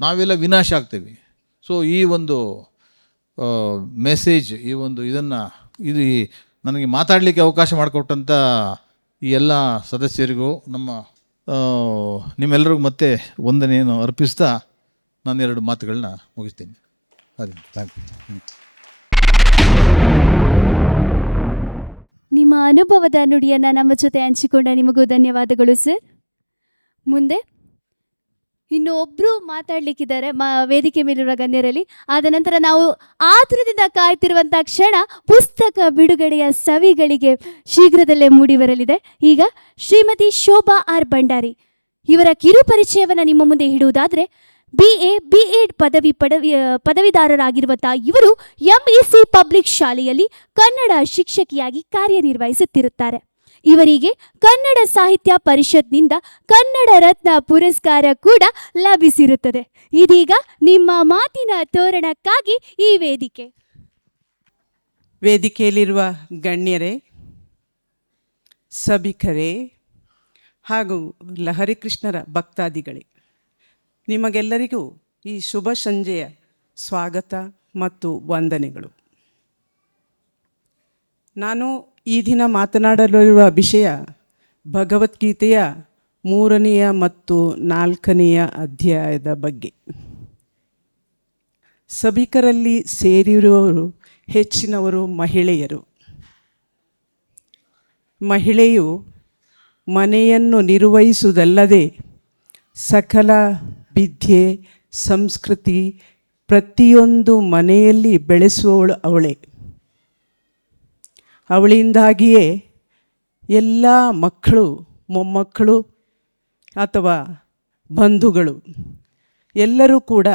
ನಾವೆಲ್ಲ ವಿನಾಶ ಆಗ್ತೇವೆ. ಸೊ ಈ ಒಂದು ಮೆಸೇಜ್, ಈ ಒಂದು ಇದು ನನಗೆ ಮಾತಾಡಲಿಕ್ಕೆ ಅವಕಾಶ ಮಾಡಿಕೊಟ್ಟಂಥ ಈ ಎಲ್ಲ ಸದಸ್ಯರಿಗೂ ನಿಮ್ಮೆಲ್ಲರಿಗೂ ಮತ್ತೆ ವಂದನೆಯನ್ನು ಅರ್ಪಿಸ್ತಾ ನಾನು 2 ಮಾತುಗಳನ್ನ ಮುಗಿಸ್ತೀನಿ. ಅದೇ, ಥ್ಯಾಂಕ್ ಯು. ನಿಮ್ಮ ಅನುಭವದ ನುಡಿಯನ್ನು ನಮ್ಮ ಜೊತೆ ಹಂಚಿಕೊಂಡ ನಿಮಗೂ ಧನ್ಯವಾದಗಳು ಸರ್. ಮುಂದೆ ಇನ್ನು ಒಬ್ಬರು ಮಾತಾಡಲಿಕ್ಕಿದ್ದಾರೆ ವೇದಿಕೆ ಮೇಲಿರುವ ಗಣ್ಯರಲ್ಲಿ. ಆದ ನಂತರ ನಾವು ಆತುರದಿಂದ ಕಾಯ್ತಿರುವಂಥ ಕ್ಷಣ ಪುಸ್ತಕ ಬಿಡುಗಡೆಯ ಸವಿಗಳಿಗೆ ಶೀಘ್ರದಲ್ಲೇ ಮೂಡಿ ಬರಲಿದೆ. ಈಗ ಶ್ರೀಮತಿ ಶೋಭಾ ಆರ್ ಭಂಡಾರಿ ಇವರ ಕಿರು ಪರಿಚಯವನ್ನು ನಿಮ್ಮ ಮುಂದೆ ಇಡುವುದಾದರೆ, BA BEd ಪದವೀಧರರಾಗಿರುವಂಥ ಇವರು MEC ಪಬ್ಲಿಕ್ ಶಾಲೆಯಲ್ಲಿ ಕನ್ನಡ ಶಿಕ್ಷಕಿಯಾಗಿ ಕಾರ್ಯನಿರ್ವಹಿಸುತ್ತಿರುತ್ತಾರೆ. ಇವರಿಗೆ ಕನ್ನಡ ಸಾಹಿತ್ಯ ಪರಿಷತ್ನಿಂದ ಕನ್ನಡ ರತ್ನ ಪುರಸ್ಕಾರ ಕೂಡ ಲಭಿಸಿರುತ್ತದೆ. ಇದೀಗ ನಿಮ್ಮ ಮಾತಿನ ತೋರಣಕ್ಕಾಗಿ ಈ ವೇದಿಕೆಯಲ್ಲಿರುವ ಗಣ್ಯರೇ, ಸಭಿಕರೇ ಹಾಗೂ ಲಹರಿ ಕೃಷ್ಣರ ಭಕ್ತಾದಿಗಳೇ, ನಿಮಗೆಲ್ಲರಿಗೂ ಈ ಶುಭ ಸಂಜೆಯ ಸ್ವಾಗತ ಮತ್ತು ವಂದನೆಗಳು. ನಾನು ಈ ದಿನ ಮಾತನಾಡಲಿರುವ ವಿಷಯ ಭಗವದ್ಗೀತೆಯ 3ನೇ ಮತ್ತು 4ನೇ ಅಧ್ಯಾಯದ ಬಗ್ಗೆ. ಸಭಿಕರಲ್ಲಿ ಸೇರಿರುವವರು ಹೆಚ್ಚಿನವರು ಮಹಿಳೆಯರು. ಮಹಿಳೆಯು ಮನೆಯನ್ನು ನಿರ್ವಹಿಸುವುದಲ್ಲದೆ ಸಕಲ ವಿದ್ಯೆ, ಸಂಸ್ಕೃತಿ ಪ್ರತಿಯೊಂದು ಮನೆಯಲ್ಲಿ ಬೆಳೆಸುವವಳು ಅವಳೇ. ಅವಳಿಂದಾಗಿಯೇ ಎಲ್ಲ ಮಕ್ಕಳು, ಮೊಮ್ಮಕ್ಕಳು ಅಥವಾ ಬಂಧುಗಳು ಎಲ್ಲರೂ ಕೂಡ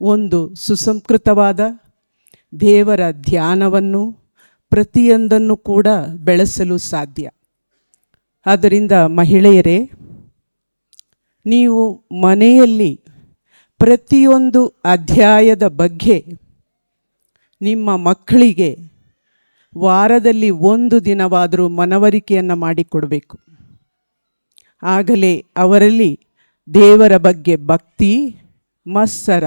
ಒಂದು ಸುಸಂಸ್ಕೃತವಾದ ದೇವರ ಧ್ಯಾನವನ್ನು ಪ್ರತಿಯೊಂದನ್ನು ಕೂಡ ಬೆಳೆಸಲು ಸಾಧ್ಯ. ಆದ್ದರಿಂದ ಮಹಿಳೆಯರೇ, ನೀವು ಮನೆಯಲ್ಲಿ ಪ್ರತಿಯೊಂದು ಅಧ್ಯಾಯದ ಬಗ್ಗೆ ನಿಮ್ಮ ಮಕ್ಕಳಿಗೆ ವಾರದಲ್ಲಿ 1 ದಿನವಾದರೂ ಮನವರಿಕೆಯನ್ನು ಮಾಡಿಕೊಡಬೇಕು. ಆಗಲೇ ಅವರಲ್ಲಿ ದೇವರ ಬಗ್ಗೆ ಭಕ್ತಿ, ಮತ್ಸರ,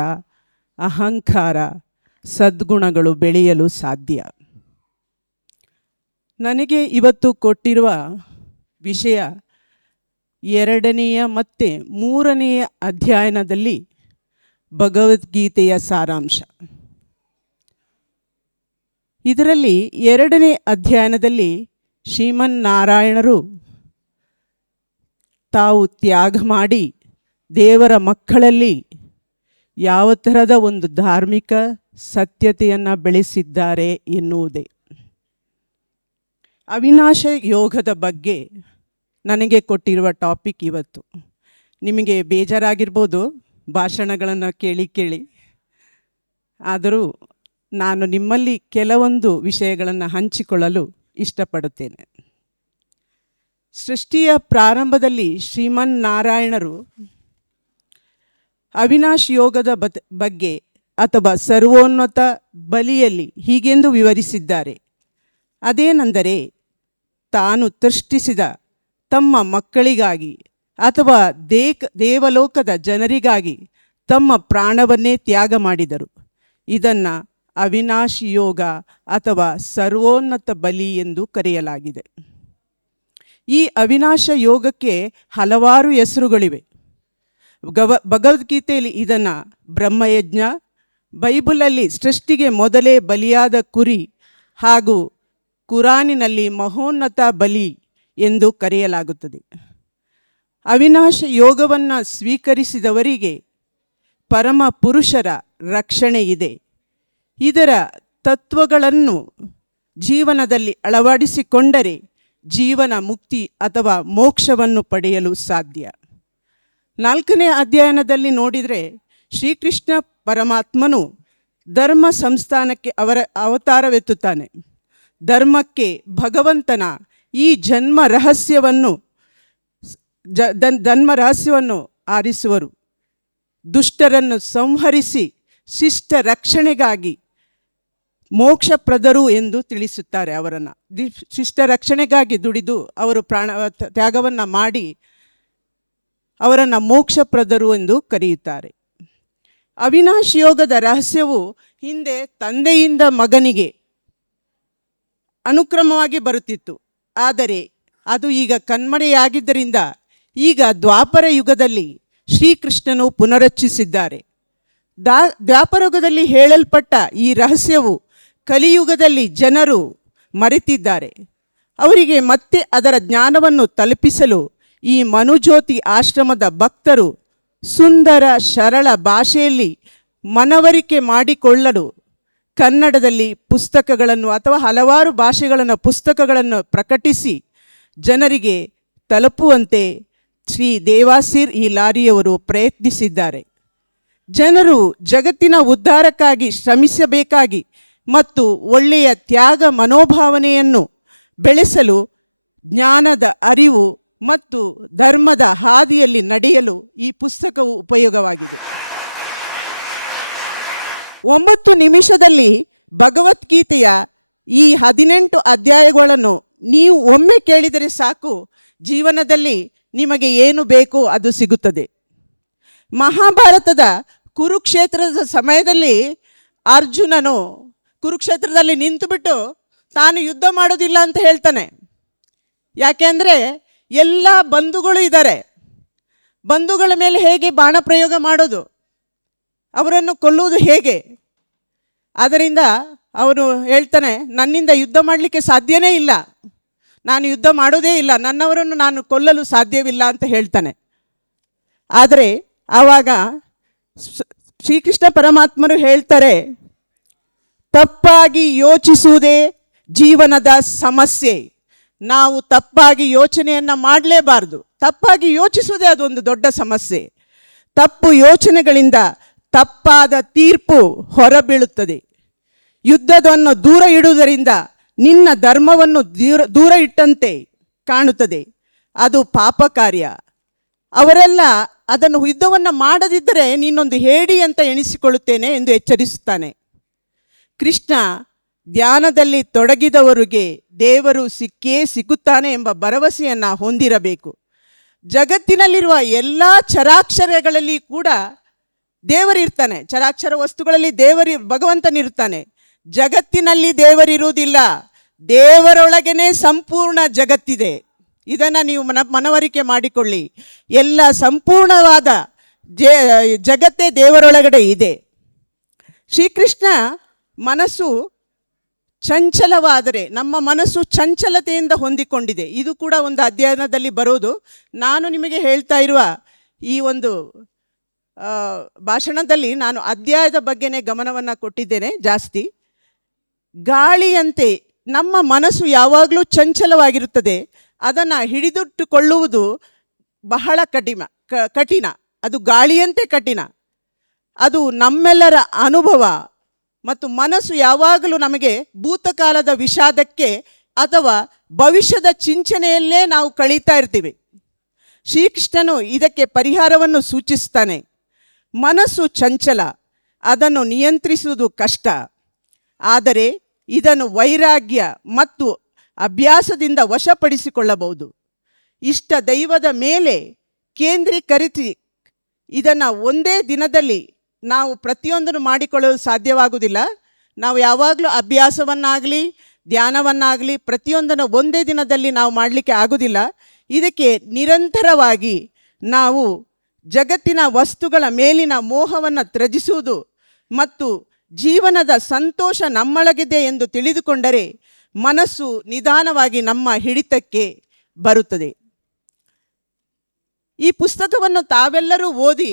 ಅಹಂಕಾರ, ಸದ್ಗುಣಗಳು ಬೆಳೆಯಲು ಸಾಧ್ಯ. ನನಗೆ ಇವತ್ತು ಕೊಟ್ಟಿರುವ ವಿಷಯ 2ನೇ ಮತ್ತು 3ನೇ ಅಧ್ಯಾಯದಲ್ಲಿ ಭಗವದ್ಗೀತೆಯ ಸಾರಾಂಶ. ಇದರಲ್ಲಿ 2ನೇ ಅಧ್ಯಾಯದಲ್ಲಿ ಶ್ರೀಮನ್ನಾರಾಯಣರು ತಾವು ತ್ಯಾಗ ಮಾಡಿ ದೇವರ ಮಕ್ಕಳಲ್ಲಿ ಯಾವ ಥರದ ಒಂದು ಧಾರ್ಮಿಕ ಸತ್ಯತೆಯನ್ನು ಬೆಳೆಸಿದ್ದಾರೆ ಎನ್ನುವುದೇ. ಅವಿನಾಶ ಯೋಗದ ಬಗ್ಗೆ ನನಗೆ ಕೊಟ್ಟಿರುವ ಟಾಪಿಕ್ ಇವತ್ತು. ನಿಮಗೆ ಬೇಜಾರಾಗಿರ್ಬೋದು ಭಾಷಣಗಳನ್ನು ಕೇಳಿ, ಆದರೂ ನಾನು ನಿಮ್ಮಲ್ಲಿ ಕೆಲವೊಂದು ವಿಷಯಗಳನ್ನು ಹಂಚಿಕೊಳ್ಳಲು ಇಷ್ಟಪಡುತ್ತೇನೆ. ಸೃಷ್ಟಿಯ ಪ್ರಾರಂಭದಲ್ಲಿ ಶ್ರೀಮನ್ನಾರಾಯಣರು ಅವಿನಾಶ್ ಯೋಗದ ಬಗ್ಗೆ ಅಥವಾ ಸರ್ವೋನ್ನತ ಬಲಿಯಲ್ಲಿ ಹೀಗೆಂದು ವಿವರಿಸಿದ್ದಾರೆ. ಅದೇನೆಂದರೆ, ತಾನು ಸೃಷ್ಟಿಸಿದ ತಮ್ಮ ಮಕ್ಕಳಿಗಾಗಿ ಅಥವಾ ದೇವಲೋಕದ ಜನರಿಗಾಗಿ ತಮ್ಮ ಪ್ರಾಣವನ್ನೇ ತ್ಯಾಗ ಮಾಡಿದರು. ಇದನ್ನು ಅವಿನಾಶಿ ಯೋಗ ಅಥವಾ ಸರ್ವೋನ್ನತ ಬಲಿ ಎಂದು ಕರೆಯಲಾಗಿದೆ. ಈ ಅವಿನಾಶ ಯೋಗಕ್ಕೆ ಹಲವಾರು ಹೆಸರುಗಳಿವೆ. ಭಗವದ್ಗೀತೆಯಲ್ಲಿ ಇದನ್ನು ಬ್ರಹ್ಮಯಜ್ಞ, ಬೈಬಲಲ್ಲಿ ಸೃಷ್ಟಿಗೆ ಮೊದಲೇ ಬಲಿಯಾದ ಕುರಿ ಹಾಗೂ ಕುರಾನಿನಲ್ಲಿ ಮಹೋನ್ನತ ಬಲಿ ಎಂದು ಕರೆಯಲಾಗುತ್ತದೆ. ಅವಿನಾಶ ಯೋಗವನ್ನು ಸ್ವೀಕರಿಸಿದವರಿಗೆ ಪರಮ ಪುರುಷರ ರಕ್ಷಣೆ ಇದೆ. ಇದರ ತತ್ವಗಳನ್ನು ಜೀವನದಲ್ಲಿ ಅಳವಡಿಸಿಕೊಂಡರೆ ಜೀವನ ಮುಕ್ತಿ ಅಥವಾ ಮೋಕ್ಷವನ್ನು ಪಡೆಯಲು ಸಾಧ್ಯ. 4ನೇ ಅಧ್ಯಾಯದಲ್ಲಿ ನೋಡಿದರೆ ಶ್ರೀಕೃಷ್ಣ ಪರಮಾತ್ಮನು ಧರ್ಮ ಸಂಸ್ಥಾನಕ್ಕೆ ಅವತಾರವೆತ್ತುತ್ತಾನೆ. ಧರ್ಮಕ್ಕೆ ಭಗವಂತನ ಈ ಜನ್ಮ ರಹಸ್ಯವನ್ನು ಆರಿಸುವರು. ದುಷ್ಟರನ್ನು ಸಂಹರಿಸಿ ಶಿಷ್ಟ ರಕ್ಷಣೆಗಾಗಿ ಮೋಕ್ಷಪ್ರದರು ಎಂದು ತಿಳಿಸುತ್ತಾರೆ. ಅವರನ್ನು ಶಿಷ್ಟ ರಕ್ಷಣೆಗಾಗಿ ದುಡಿದು ಅವರು ತ್ಯಾಗವನ್ನು ಮಾಡಿ ಅವರನ್ನು ಮೋಕ್ಷಪ್ರದರು ಎಂದು ಕರೆಯುತ್ತಾರೆ. ಅವಿನಾಶಿ ಯೋಗದ ರಹಸ್ಯವು ಹಿಂದೆ ತಂದೆಯಿಂದ ಮಗನಿಗೆ ಅನುಕ್ರಮವಾಗಿ ಬರುತ್ತಿತ್ತು. ಆದರೆ ಅದು ಈಗ ಕಣ್ಮರೆಯಾಗಿದ್ದರಿಂದ ಈಗ ದ್ವಾಪರ ಯುಗದಲ್ಲಿ ಶ್ರೀಕೃಷ್ಣನು ಪುನರುಚ್ಚರಿಸಿದ್ದಾರೆ. ದ್ವಾಪರ ಯುಗದಲ್ಲಿ ಹೇಳಲ್ಪಟ್ಟ ಈ ರಹಸ್ಯವು ಕಲಿಯುಗದಲ್ಲಿ ಜನರು ಮರೆತಿದ್ದಾರೆ. ಅವರಿಗೆ ಮತ್ತೆ ಅದರ ಜ್ಞಾನವನ್ನು ತಲುಪಿಸಲು ಈ ಮನುಜ್ಯೋತಿ ಆಶ್ರಮದ ಭಕ್ತರು ಸುಂದರ ಸರಳ ಭಾಷೆಯಲ್ಲಿ ಮನವರಿಕೆ ಮಾಡಿಕೊಳ್ಳಲು ಕನ್ನಡದಲ್ಲಿ ಪುಸ್ತಕಗಳನ್ನು ಅಥವಾ ಹಲವಾರು ಭಾಷೆಗಳನ್ನು ಪುಸ್ತಕಗಳನ್ನು ಪ್ರಕಟಿಸಿ ಜನರಿಗೆ ತಲುಪುವಂತೆ ಶ್ರೀ ದೇವಾಸಿರ್ ಈ ಲಾರಿಯವರು ಪ್ರಯತ್ನಿಸಿದ್ದಾರೆ. ಜನರು ಜಗತ್ತಿನ ಉದ್ಧಾರಕ್ಕಾಗಿ ಶ್ರಮಿಸಬೇಕಾಗಿ ಮತ್ತು ಒಳ್ಳೆಯ ತ್ಯಾಗ ಮನೋಭಾವನೆಯನ್ನು ಬೆಳೆಸಲು ಜ್ಞಾನದ ಅರಿವು ಮತ್ತು ಧರ್ಮದ ಹಾದಿಯಲ್ಲಿ ನಡೆಯಲು ಈ ಪುಸ್ತಕವು ಉಪಯೋಗವಾಗಿದೆ. 9 ನಿಮಿಷದಲ್ಲಿ ಭಗವದ್ಗೀತೆಯ ಈ 18 ಅಧ್ಯಾಯಗಳನ್ನು ನೀವು ಒಮ್ಮೆ ಕೇಳಿದರೆ ಸಾಕು, ಜೀವನದಲ್ಲಿ ನಿಮಗೆ ಏನು ಬೇಕೋ ಅದು ಸಿಗುತ್ತದೆ. ಮಹಾಭಾರತದ ಕುರುಕ್ಷೇತ್ರದ ಸಮಯದಲ್ಲಿ ಅರ್ಜುನನು ಕುರುಕ್ಷೇತ್ರದಲ್ಲಿ ನಿಂತುಬಿಟ್ಟು ತಾನು ಯುದ್ಧ ಮಾಡೋದಿಲ್ಲ ಅಂತ ಹೇಳ್ತಾನೆ. ಯಾಕೆಂದರೆ ಎಲ್ಲ ಬಂಧುಗಳು ಇದ್ದಾರೆ. ಬಂಧುಗಳ ಮೇಲೆ ಹೇಗೆ ಬಾಣ ಪ್ರಯೋಗ ಮಾಡೋದು, ಅವರನ್ನು ಕೊಲ್ಲುವುದು ಹೇಗೆ? ಆದ್ದರಿಂದ ಅವನು ಹೇಳ್ತಾನೆ, ನನ್ನಿಂದ ಯುದ್ಧ ಮಾಡಲಿಕ್ಕೆ ಸಾಧ್ಯವೇ ಇಲ್ಲ, ನಾನು ಯುದ್ಧ ಮಾಡೋದೇ ಇಲ್ಲ, ನನ್ನವರನ್ನು ನಾನು ಕೊಲ್ಲಲು ಸಾಧ್ಯವಿಲ್ಲ ಅಂತ ಹೇಳ್ತಾನೆ. ಆದರೆ ಆವಾಗ ಶ್ರೀಕೃಷ್ಣ ಪರಮಾತ್ಮರು ಹೇಳ್ತಾರೆ, ತಪ್ಪಾಗಿ ಯೋಚಿಸುವುದೇ ಜೀವನದ ಸಮಸ್ಯೆ. ನಾವು ತಪ್ಪಾಗಿ ಯೋಚನೆಯನ್ನು ಮಾಡಲೇಬಾರ್ದು. ತಪ್ಪಾಗಿ ಯೋಚಿಸುವುದೇ ಅದೊಂದು ದೊಡ್ಡ ಸಮಸ್ಯೆ. ತಪ್ಪು ಯೋಚನೆಗಳಿಂದ ತಪ್ಪಾದ ತೀರ್ಪು ಹೊರಬೀಳುತ್ತದೆ. ಯುದ್ಧವನ್ನು ದೂರ ಇಡುವುದರಿಂದ ನಿನ್ನ ಧರ್ಮವನ್ನು ದೂರ ಇಟ್ಟಂತೆ ಕಾಣುತ್ತದೆ. ಅದು ಪಾಪ ಕಾರ್ಯ. ಅವರೆಲ್ಲ ಅದನ್ನು ಯುದ್ಧವನ್ನು ಮಾಡದಿದ್ದರೆ ನೀನೊಂದು ಹೇಡಿ ಅಂತ ಎಣಿಸಿಕೊಳ್ಳುತ್ತೇನೆ ಎಂದು ಎಚ್ಚರಿಸುತ್ತಾನೆ. ಕೃಷ್ಣ ಧ್ಯಾನದಲ್ಲಿ ತೊಡಗಿದವರಿಗೆ ದೇವರು ಸಿಕ್ಕೇ ಸಿಗುತ್ತಾನೆ ಎಂಬ ಭರವಸೆಯನ್ನು ಹೊಂದಿರಬೇಕು. ಜಗತ್ತಿನಲ್ಲಿರುವ ಎಲ್ಲ ಚರಾಕ್ಷರಗಳಲ್ಲಿ ಕೂಡ ದೇವರಿರ್ತಾನೆ. ಚರಾಕ್ಷರ ವಸ್ತುಗಳಲ್ಲಿ ಭಗವಂತನಿರ್ತಾನೆ. ಜಗತ್ತಿನಲ್ಲಿ ದೇವರಿರುವುದಿಲ್ಲ, ದೇವರೊಳಗೇನೆ ಸಂಪೂರ್ಣ ಜಗತ್ತಿದೆ. ಇದನ್ನು ನೀವು ಮನವರಿಕೆ ಮಾಡಿಕೊಳ್ಳಿ. ಎಲ್ಲ ಸಂಪೂರ್ಣವಾದ ಜಗತ್ತೇ ದೇವರೊಳಗಡೆ ಇದೆ. ಶ್ರೀಕೃಷ್ಣ ಮನಸ್ಸು ಚಂಚಲವಾದರೆ ನಮ್ಮ ಮನಸ್ಸು ಚಂಚಲತೆಯಿಂದ ಹೊಂದಿಕೊಂಡಿದೆ. ಇದು ಕೂಡ ಒಂದು ಅಧ್ಯಯನದಲ್ಲಿ ಬರೋದು. ನಾನು ನಿಮಗೆ ಹೇಳ್ತಾ ಇರುವ ಈ ಒಂದು ಭಾಷಣದಲ್ಲಿ ನಾನು ಅಧ್ಯಾಯದ ಬಗ್ಗೆನೇ ಗಮನವನ್ನು ಕೊಟ್ಟಿದ್ದೇನೆ ಜಾಸ್ತಿ. ಗಾಳಿಯಂತೆ ನಮ್ಮ ಮನಸ್ಸು ಯಾವಾಗಲೂ ಚಂಚಲವಾಗಿರುತ್ತದೆ. ಅದನ್ನು ಹಿಡಿದಿಟ್ಟುಕೊಳ್ಳುವುದು ಬಹಳ ಕಠಿಣ. ಅದು ಗಾಳಿಯಂತೆ ಕಠಿಣ. ಅದು ನಮ್ಮೆಲ್ಲರ ಅನುಭವ. ಮತ್ತು ಮನಸ್ಸು ಯಾವಾಗಲೂ ನಮಗೆ ಭೂತಕಾಲದ ವಿಷಾದಕ್ಕೆ ಅಥವಾ ಭವಿಷ್ಯದ ಚಿಂತನೆಯಲ್ಲೇ ನಾವು ಕಳೀತಾ ಇರ್ತೀವಿ. ಶ್ರೀಕೃಷ್ಣನು ಇದಕ್ಕೆ ಪರಿಹಾರವನ್ನು ಸೂಚಿಸ್ತಾನೆ. ಮನಸ್ಸು ಚಂಚಲ, ಅದನ್ನು ನಿಯಂತ್ರಿಸುವುದು ಕಷ್ಟ. ಆದರೆ ಇದನ್ನು ವೈರಾಗ್ಯ ಮತ್ತು ಅಭ್ಯಾಸದಿಂದ ವಶಪಡಿಸಿಕೊಳ್ಳಬಹುದು. ಇಷ್ಟ ದೈವದ ಮೇಲೆ ಕೇಂದ್ರೀಕರಿಸಿ ಇದನ್ನು ಒಂದೇ ದಿನದಲ್ಲಿ ನಾವು ಪ್ರತಿಯೊಂದನ್ನು ಮಾಡಿಕೊಳ್ಳಲು ಸಾಧ್ಯವಾಗುವುದಿಲ್ಲ. ನಾವು ಯಾವಾಗಲೂ ಅಭ್ಯಾಸವನ್ನಾಗಲಿ ಧ್ಯಾನವನ್ನಾಗಲಿ ಪ್ರತಿಯೊಂದನ್ನು ಒಂದೇ ದಿನದಲ್ಲಿ ನಾವು ಮಾಡಲಿಕ್ಕೆ ಆಗೋದಿಲ್ಲ. ಇದಕ್ಕೆ ನಿರಂತರವಾಗಿ ನಾವು ಜಗತ್ತಿನ ವಸ್ತುಗಳ ಮೇಲಿನ ಮೋಹವನ್ನು ತ್ಯಜಿಸುವುದು ಮತ್ತು ಜೀವನದ ಸಂತೋಷ ನಮ್ಮೊಳಗಿದೆ ಎಂದು ತಿಳಿದುಕೊಂಡರೆ ಮನಸ್ಸು ನಿಧಾನವಾಗಿ ನಮ್ಮ ಹಿಡಿತಕ್ಕೆ ಬರುತ್ತದೆ. ಈ ಪುಸ್ತಕವನ್ನು ತಾವೆಲ್ಲರೂ ಓದಿ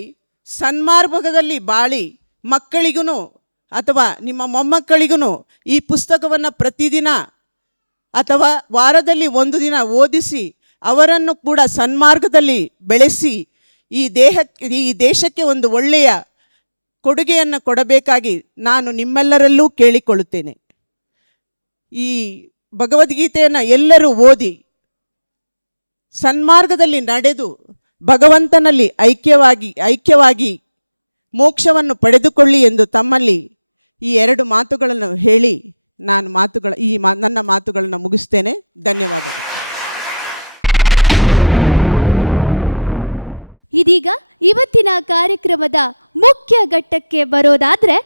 ಸನ್ಮಾರ್ಗದಲ್ಲಿ ಬಾಳಿ ಮಕ್ಕಳಿಗೂ ಅಥವಾ ನಿಮ್ಮ ಮೊಮ್ಮಕ್ಕಳಿಗೂ ಈ ಪುಸ್ತಕವನ್ನು ಪ್ರತಿದಿನ ಅಥವಾ ವಾರದಲ್ಲಿ ಒಂದು ದಿನ ಓದಿಸಿ ಅವರನ್ನು ಕೂಡ ಸನ್ಮಾರ್ಗದಲ್ಲಿ ಬೆಳೆಸಿ ಈ ದೇಶಕ್ಕೆ ಒಂದು ಒಳ್ಳೆಯ ಕೊಡುಗೆಯನ್ನು ಕೊಡಬೇಕಾಗಿ ನಾನು ನಿಮ್ಮೆಲ್ಲರಲ್ಲೂ ಕೇಳಿಕೊಳ್ಳುತ್ತೇನೆ. ಈ ಭಗವದ್ಗೀತೆಯನ್ನು ಎಲ್ಲರೂ ಓದಿ ಸನ್ಮಾರ್ಗದಲ್ಲಿ ನಡೆದು ಭಗವಂತನಲ್ಲಿ ಐಕ್ಯವಾಗಿ ಮೋಕ್ಷವನ್ನು ಪಡೆದುಕೊಳ್ಳಿ ಎಂದು ತಮ್ಮಲ್ಲಿ ಈ 2 ಮಾತುಗಳನ್ನು ಹೇಳಿ ನಾನು ನನ್ನ ಮಾತುಗಳನ್ನು ಮುಗಿಸ್ತೇನೆ. ಧನ್ಯವಾದಗಳು. ಇದೀಗ ಇವತ್ತಿನ ಕಾರ್ಯಕ್ರಮದ ಮುಖ್ಯ ಘಟ್ಟಕ್ಕೆ ಬರೋದಾದ್ರೆ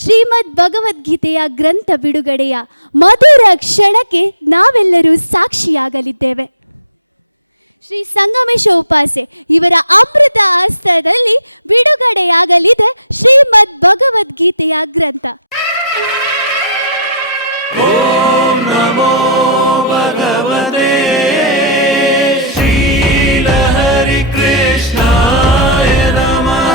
ಶ್ರೀಮದ್ ಭಗವದ್ಗೀತೆಯ ಗ್ರಂಥ ಬಿಡುಗಡೆಯ ಮಧುರ ಕ್ಷಣಕ್ಕೆ ನಾವೆಲ್ಲರೂ ಸಾಕ್ಷಿಯಾಗಲಿದ್ದೇವೆ. ಶ್ರೀ ಸಂಗಮೇಶ ಉಪಾಸೆ ಇವರ ಅಮೃತ ಹಸ್ತದಲ್ಲಿ ಬಿಡುಗಡೆಯಾಗಲಿದೆ ಶ್ರೀಮದ್ ಭಗವದ್ಗೀತೆಯ ಗ್ರಂಥ. ಓಂ ನಮೋ ಭಗವತೆ ಶ್ರೀಲ ಹರಿ ಕೃಷ್ಣಾಯ ನಮಃ.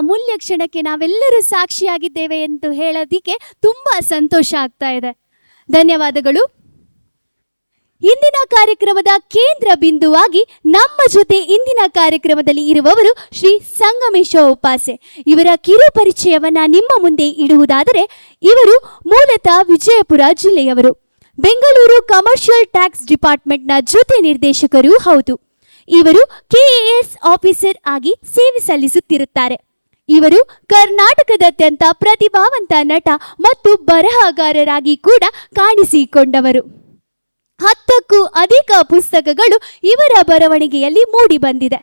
ಅಮೂಲ್ಯ ಕ್ಷಣಕ್ಕೆ ನಾವೆಲ್ಲರೂ ಸಾಕ್ಷಿಯಾಗಿದ್ದೇವೆ ಎಂದು ಹೇಳೋದಿಕ್ಕೆ ತುಂಬಾ ಸಂತೋಷ ಆಗ್ತಾ ಇದೆ. ಧನ್ಯವಾದಗಳು. ಇಂದಿನ ಕಾರ್ಯಕ್ರಮದ ಕೇಂದ್ರ ಬಿಂದುವಾಗಿ ನಮ್ಮ ಜೊತೆ ಇಂದಿನ ಕಾರ್ಯಕ್ರಮದಲ್ಲಿ ಇರುವವರು ಶ್ರೀ ಸಂಗಮೇಶ ಉಪಾಸೆ. ಇವರ ಕಿರು ಪರಿಚಯವನ್ನ ನಿಮ್ಮ ಮುಂದೆ ಇಡುವುದಾದರೆ, ಇವರು ಮೂಲತಃ ವಿಜಯಪುರ ಜಿಲ್ಲೆಯವರು. ಬೆಂಗಳೂರು ಕಮರ್ಷಿಯಲ್ ಟ್ಯಾಕ್ಸ್ ಡಿಪಾರ್ಟ್ಮೆಂಟ್ನ ಜೊತೆ ನಿರ್ದೇಶಕರೂ ಹೌದು. ಇವರು KAS ಆಫೀಸರ್ ಆಗಿ ಸೇವೆ ಸಲ್ಲಿಸುತ್ತಿರುತ್ತಾರೆ. ಇವರು ಕರ್ನಾಟಕದಾದ್ಯಂತ ಪ್ರತಿಭಾವಂತ ನಟ ಮತ್ತು ಬರಹಗಾರರಾಗಿ ಕೂಡ ಕಾಣಿಸಿಕೊಂಡವರು. 10ಕ್ಕೂ ಅಧಿಕ ಪುಸ್ತಕಗಳು ಇವರ ಬರವಣಿಗೆಯಲ್ಲಿ ಮೂಡಿ ಬಂದಿದೆ.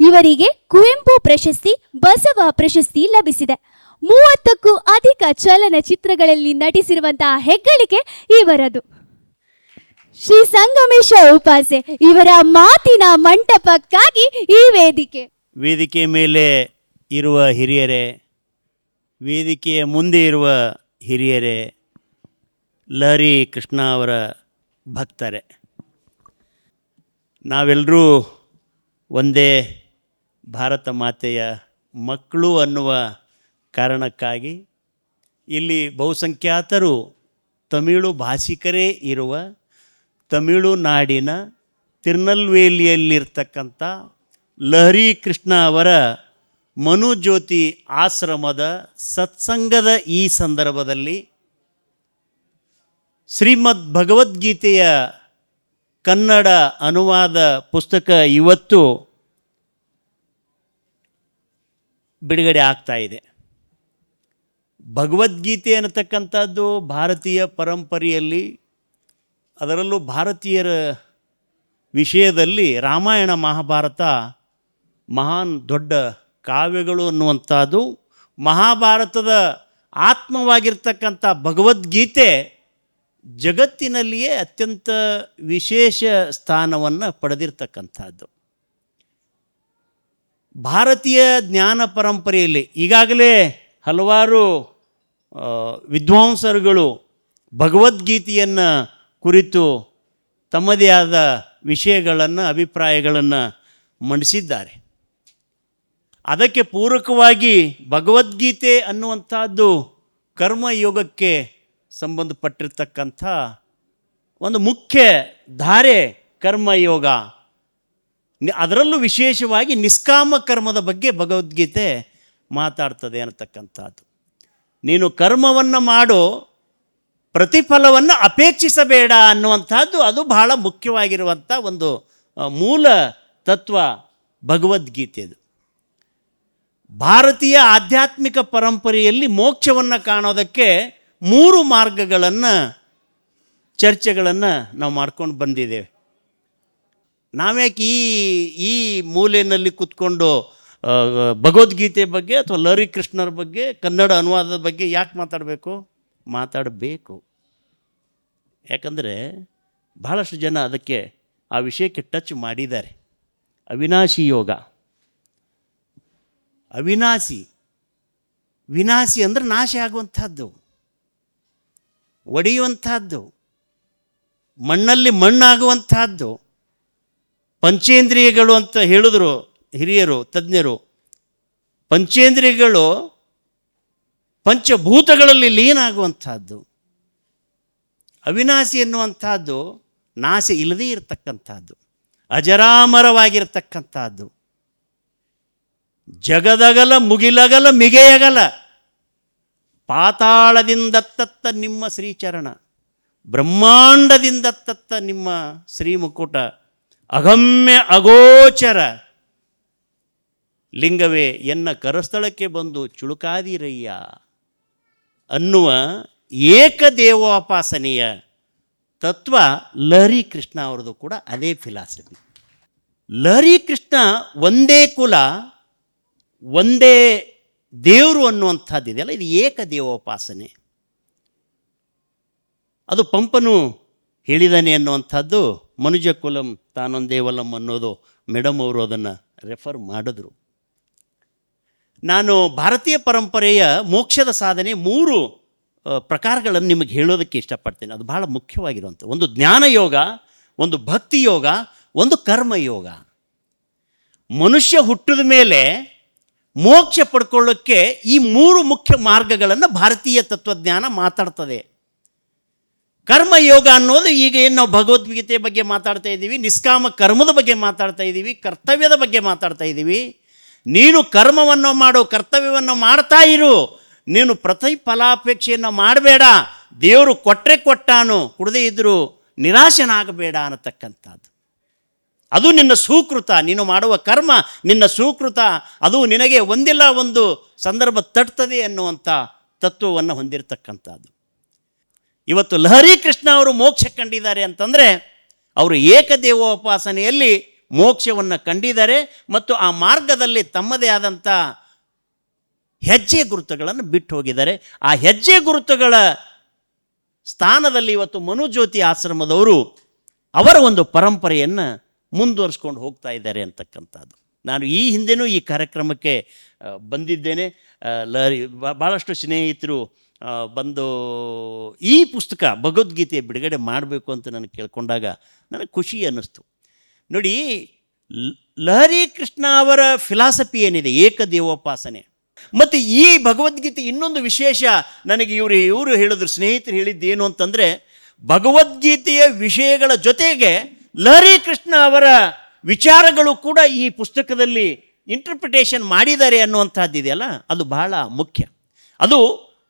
ಇವರಿಗೆ ಕುವೆಂಪು ಪ್ರಶಸ್ತಿ, ಬಸವ ಪ್ರಶಸ್ತಿ ಲಭಿಸಿದೆ. 30ಕ್ಕೂ ಅಧಿಕ ಚಲನಚಿತ್ರಗಳಲ್ಲಿ ನಟಿಸಿರುವಂತಹ ಹೆಗ್ಗಳಿಕೆ ಇವರದು. ಶ್ರೀ ಸಂಗಮೇಶ ಉಪಾಸೆ ಇವರ ಮಾತಿನ ಮಂಟಪಕ್ಕಾಗಿ ಈ ವೇದಿಕೆ. ವೇದಿಕೆ ಮೇಲೆ ಇರುವ ಹಿರಿಯರೇ, ವೇದಿಕೆಯ ಮುಂದೆ ಇರುವ ಹಿರಿಯರೇ, ಲಹರಿ ಕೃಷ್ಣ ಅವರ ಭಕ್ತರೇ, ನಾವೆಲ್ಲರೂ ಒಂದೇ ಭಾರತ ಮಾತೆಯ ಮಕ್ಕಳು ಅನ್ನುವ ಕಾರಣಕ್ಕಾಗಿ ಇಲ್ಲಿ ಬಹುಸಂಖ್ಯಾತರು ತಮಿಳು ಭಾಷಿಕರೇ ಇರುವ ತಮಿಳುನಾಡಿನ ತಿರುನಲ್ವೇಲಿಯಲ್ಲಿರ್ತಕ್ಕಂಥ ಲಹರಿ ಕೃಷ್ಣ ಅವರ ಮನುಜ್ಯೋತಿ ಆಶ್ರಮದ ಸತ್ಸಂಗದ ಈ ಸಂದರ್ಭದಲ್ಲಿ ಶ್ರೀಮದ್ ಭಗವದ್ಗೀತೆಯ ಕನ್ನಡ ಅನುವಾದ ಪುಸ್ತಕ ಇವತ್ತು ಬಿಡುಗಡೆ ಆಗ್ತಾ ಇದೆ. ಭಗವದ್ಗೀತೆ ಅನ್ನತಕ್ಕಂಥದ್ದು ಭಾರತೀಯ ಪರಂಪರೆಯಲ್ಲಿ, ಅದರಲ್ಲೂ ಭಾರತೀಯರ ವಿಷಯದಲ್ಲಿ ರಾಮಾಯಣ ಮಹಾಭಾರತ ಮಹಾನ್ ದೊಡ್ಡ ಕಾವ್ಯಗಳು ಅನ್ನುವಂಥದ್ದು. ಮಹಾಭಾರತದ ಆತ್ಮವಾಗಿರ್ತಕ್ಕಂಥ ಭಗವದ್ಗೀತೆ ಜಗತ್ತಿನಲ್ಲಿಯೇ ಅತ್ಯಂತ ವಿಶೇಷ ಸ್ಥಾನವನ್ನು ಪಡೆದಿರ್ತಕ್ಕಂಥದ್ದು. ಭಾರತೀಯ ಜ್ಞಾನ ಪರಂಪರೆಯಲ್ಲಿ ಈಗಾಗಲೇ ಹಲವಾರು ವಿದ್ವಾಂಸರುಗಳು ಭಗವದ್ಗೀತೆಯನ್ನು ಕುರಿತು ತಮ್ಮದೇ ಆದ ವಿಷಯಗಳನ್ನು, ಅಭಿಪ್ರಾಯಗಳನ್ನು ಮಂಡಿಸಿದ್ದಾರೆ. ಅದಕ್ಕೆ ಪೂರಕವಾಗಿ ಭಗವದ್ಗೀತೆ ಅನ್ನುವಂಥದ್ದು ಕರ್ಮಯೋಗಕ್ಕೆ ಸಂಬಂಧಪಟ್ಟಿರ್ತಕ್ಕಂಥ ಒಂದು ಮುಖ್ಯ ಧಾರೆ ಕರ್ಮಯೋಗ. ಅದರಲ್ಲೂ ವಿಶೇಷವಾಗಿ ನಿಷ್ಕಾಮ ಕರ್ಮದ ಬಗ್ಗೆ ಭಗವದ್ಗೀತೆ ಮಾತಾಡ್ತದೆ ಅನ್ನತಕ್ಕಂಥದ್ದು. ನೀನು ಕರ್ಮವನ್ನು ಮಾಡು, ಪ್ರತಿಫಲವನ್ನು ಅಪೇಕ್ಷಿಸಬೇಡ ಅನ್ನುವಂಥದ್ದು ಅದು ಬಹಳ ಮುಖ್ಯವಾಗಿರುವಂಥ ಒಂದು ಮೂಲ ತತ್ವ ಭಗವದ್ಗೀತೆದು. ಭಾರತೀಯ ಆಧ್ಯಾತ್ಮಿಕ ಪರಂಪರೆಯಲ್ಲಿ ಮೋಕ್ಷವನ್ನು ಕಾಣೋದಕ್ಕೆ 3 ಮಾರ್ಗಗಳನ್ನು, ಚರ್ಚೆಗಳನ್ನು ನಾವು ಮಾಡ್ಕೊಂಡು ಬಂದಿದ್ದೇವೆ. ನಾವ್ಯಾಕೆ ಈ ಮೂಲೆಯಲ್ಲಿ ಕೂತ್ಕೊಂಡು ಭಗವದ್ಗೀತೆ ಬಗ್ಗೆ ಅಥವಾ ಲಹರಿ ಕೃಷ್ಣರ ಬಗ್ಗೆ, ಕನ್ನಡ ಅನುವಾದದ ಬಗ್ಗೆ ಯಾಕೆ ಮಾತಾಡಬೇಕು? ಯಾಕಂದರೆ ಬಹಳಷ್ಟು ಜನ ಅದಕ್ಕೆ ಆ ವಿಷಯಕ್ಕೆ ಟಚ್ ಮಾಡಿದ್ದಾರೆ. ಅವಿನಾಶಿ ಯೋಗ, ವಿನಾಶಿ ಅಂದರೆ ನಾಶ ಆಗುವಂಥದ್ದು, ಒಡೆಯುವಂಥದ್ದು, ಮಣ್ಣಲ್ಲಿ ಮಣ್ಣಾಗುವಂಥದ್ದು. ಪಂಚೇಂದ್ರಿಯಗಳು ಅಂತ ಹೇಳಿದ್ರು ಹಿರಿಯರು, ತಜ್ಞರು. ಪಂಚೇಂದ್ರಿಯಗಳು ಪಂಚಭೂತಗಳಲ್ಲಿ ಲೀನ ಆಗುವಂಥದ್ದು. ಅವಿನಾಶಿ ಎನ್ನುವಂಥದ್ದು ನಾಶ ಇಲ್ಲದೇ ಇರತಕ್ಕಂಥದ್ದು, ಅಜರಾಮರವಾಗಿರ್ತಕ್ಕಂಥದ್ದು. ಜಗದಗಲ ಮುಗಿಲಗಲ ಮಿಗೆಯಗಲ, ಪಾತಾಳದಿಂದತ್ತ ನಿಮ್ಮ ಶ್ರೀಚರಣ, ಬ್ರಹ್ಮಾಂಡದಿಂದತ್ತ ನಿಮ್ಮ ಶ್ರೀಮುಕುಟ, ಅಗಮ್ಯ ಅಗೋಚರ ಲಿಂಗವೇ ಎನ್ನ ಕರಸ್ಥಳಕ್ಕೆ ಬಂದು ಚುಳುಕಾದಿರಯ್ಯ ಅನ್ನುವ ಏಕದೇವೋಪಾಸನೆಯ ತತ್ವ ಲಹರಿ ಕೃಷ್ಣ ಅವ್ರದ್ದು ಕೂಡ ಅದೇ ಫಿಲಾಸಫಿ. ಲಹರಿ ಕೃಷ್ಣ ಒಂದೇ ಕುಲ, ಒಂದೇ ದೇವರು ಅನ್ನುವಂಥದ್ದಿದೆಯಲ್ಲ, ಇದು ಏಕದೇವೋಪಾಸನೆ. ಅದು ಪಂಪನು ಹೇಳಿದಾನೆ ಅನ್ನುವಂಥದ್ದು ಮನುಜ ಕುಲಂ ತಾನೊಂದೇವಲಂ ಅನ್ನೋದು ಮೇಡಮ್ ಅವರು ಅದನ್ನು ರೆಫರ್ ಮಾಡಿದ್ರು. ನಾನು ಭಾರತೀಯ ಪರಂಪರೆಯ ಮೋಕ್ಷದ ಸಾಧನೆ 3 ಪ್ರಕಾರಗಳನ್ನು ನಿಮಗೆ ಹೇಳೋದಕ್ಕೆ ಇಷ್ಟಪಡ್ತೇನೆ. ಅದು ಬಹಳ ಮುಖ್ಯವಾಗಿರುವಂಥ ಒಂದು ಜ್ಞಾನಯೋಗ, ಒಂದು ಭಕ್ತಿ ಯೋಗ, ಒಂದು ಕರ್ಮಯೋಗ. ಮನುಷ್ಯ ಹುಟ್ಟಿದ ಮೇಲೆ ಮೋಕ್ಷ ಪಡ್ಕೊಳ್ಳೋಕ್ಕೆ ಈ 3 ಮುಖ್ಯ ಮಾರ್ಗಗಳನ್ನು ಭಾರತೀಯ ತತ್ವಜ್ಞಾನ ಮಾತಾಡ್ತದೆ. ಕರ್ಮಯೋಗ ಅನ್ನೋದು ಈಗ ಏನು ನಾವು ಭಗವದ್ಗೀತೆ ಬಗ್ಗೆ ಮಾತಾಡ್ತಾ ಇದ್ದೀವಿ, ನಿಷ್ಕಾಮ ಕರ್ಮದ ಬಗ್ಗೆ ಮಾತಾಡ್ತಾ ಇದ್ದೀವಿ, ಕರ್ತವ್ಯದ ಬಗ್ಗೆ ಮಾತಾಡ್ತಾ ಇದ್ದೀವಿ. ನೀನು ಕರ್ಮವನ್ನು ಮಾಡು, ಕರ್ತವ್ಯವನ್ನು ಮಾಡ್ತಾ ಇರು, ನೀನು ಪ್ರತಿಫಲಾಪೇಕ್ಷೆಯನ್ನು ಮಾಡಬೇಡ. ದೇವರು ಕೊಟ್ಟರೆ ಕೊಟ್ಟಾನು, ಕೊಡದೇ ಇದ್ದರೂ ನಿರಾಶನಾಗಬೇಡ ಅನ್ನತಕ್ಕಂಥದ್ದು. ಅದು ನಿನ್ನ ಸುಕೃತ, ನೀನು ಮಾಡುವ ಕರ್ಮ ನಿನ್ನ ಸುಕೃತ, ಅದು ನಿನಗೆ ಒಂದಿಲ್ಲ ಒಂದು ಸಂದರ್ಭ ತಟ್ತದೆ ಅನ್ನುವಂಥ ತತ್ವವನ್ನು ಹೊಂದಿರತಕ್ಕಂಥದ್ದು. ಇವತ್ತು ಲಹರಿ ಕೃಷ್ಣ ಅವರು ಮೋಕ್ಷ ಕಂಡಿದ್ದಾರೆ ಅಂತಂದರೆ ಅವರು ಏಕದೇವೋಪಾಸನೆಯಲ್ಲಿ ಮೋಕ್ಷವನ್ನು ಕಂಡಿದ್ದಾರೆ ಮತ್ತು ಆ ಮಾರ್ಗದಲ್ಲಿ ತಮ್ಮದೇ ಆದಂಥ ಹೆಜ್ಜೆ ಗುರುತುಗಳನ್ನು ಬಿಟ್ಟು ಹೋಗಿದ್ದಾರೆ. ಆ ಹೆಜ್ಜೆ ಗುರುತುಗಳ ಸ್ಥಾನದಲ್ಲಿ ಇವತ್ತು ಮನುಜ್ಯೋತಿ ಆಶ್ರಮದವರು ಅವರ ಒಂದು ಪರಂಪರೆಯನ್ನು ಮುಂದುವರಿಸ್ಕೊಂಡು ಹೋಗ್ತಾ ಇದ್ದಾರೆ ಅಂತಕ್ಕಂಥದ್ದು. ನಾನು ಈ ಹಿಂದೆನೂ ಈ ಕಾರ್ಯಕ್ರಮಕ್ಕೆ ಬಂದಿದ್ದೇನೆ. ಭಾಳಷ್ಟು ಸ್ನೇಹಿತರು ಬಂದು ಈ ಪುಸ್ತಕ ಭಗವದ್ಗೀತೆ ಬಿಡುಗಡೆ ಮಾಡಬೇಕು ಅಂತ ನನಗೆ ಕೇಳ್ಕೊಂಡಾಗ ನನಗೆ ಖುಷಿ ಅನ್ನಿಸ್ತು. ನೋಡಿ, ಲಹರಿ ಕೃಷ್ಣ ಅವರ ಫಿಲಾಸಫಿ ಏನಿದೆ ಏಕದೇವೋಪಾಸನೆ, ಮತ್ತು ಈ ಭಗವದ್ಗೀತೆ ಇನ್ನೊಂದು ವಿಶೇಷ ನನಗೆ ಇವರು ಹೇಳಿದ್ರು, ಸ್ನೇಹಿತರು ಹೇಳಿದ್ದೇನು ಅಂತಂದರೆ ಭಗವದ್ಗೀತೆಯ ವಿಷಯಗಳ ಜೊತೆಗೆ ಲಹರಿ ಕೃಷ್ಣ ಅವರ ವಿಚಾರಗಳು ಕೂಡ ಈ ಪುಸ್ತಕದಲ್ಲಿ ಇಂಟರ್ಪ್ರಿಟೇಷನ್ ಮಾಡಿದ್ದಾರೆ ಅನ್ನುವಂಥದ್ದಿದೆಯಲ್ಲ, ಅದು ಬಹಳ ಮುಖ್ಯ.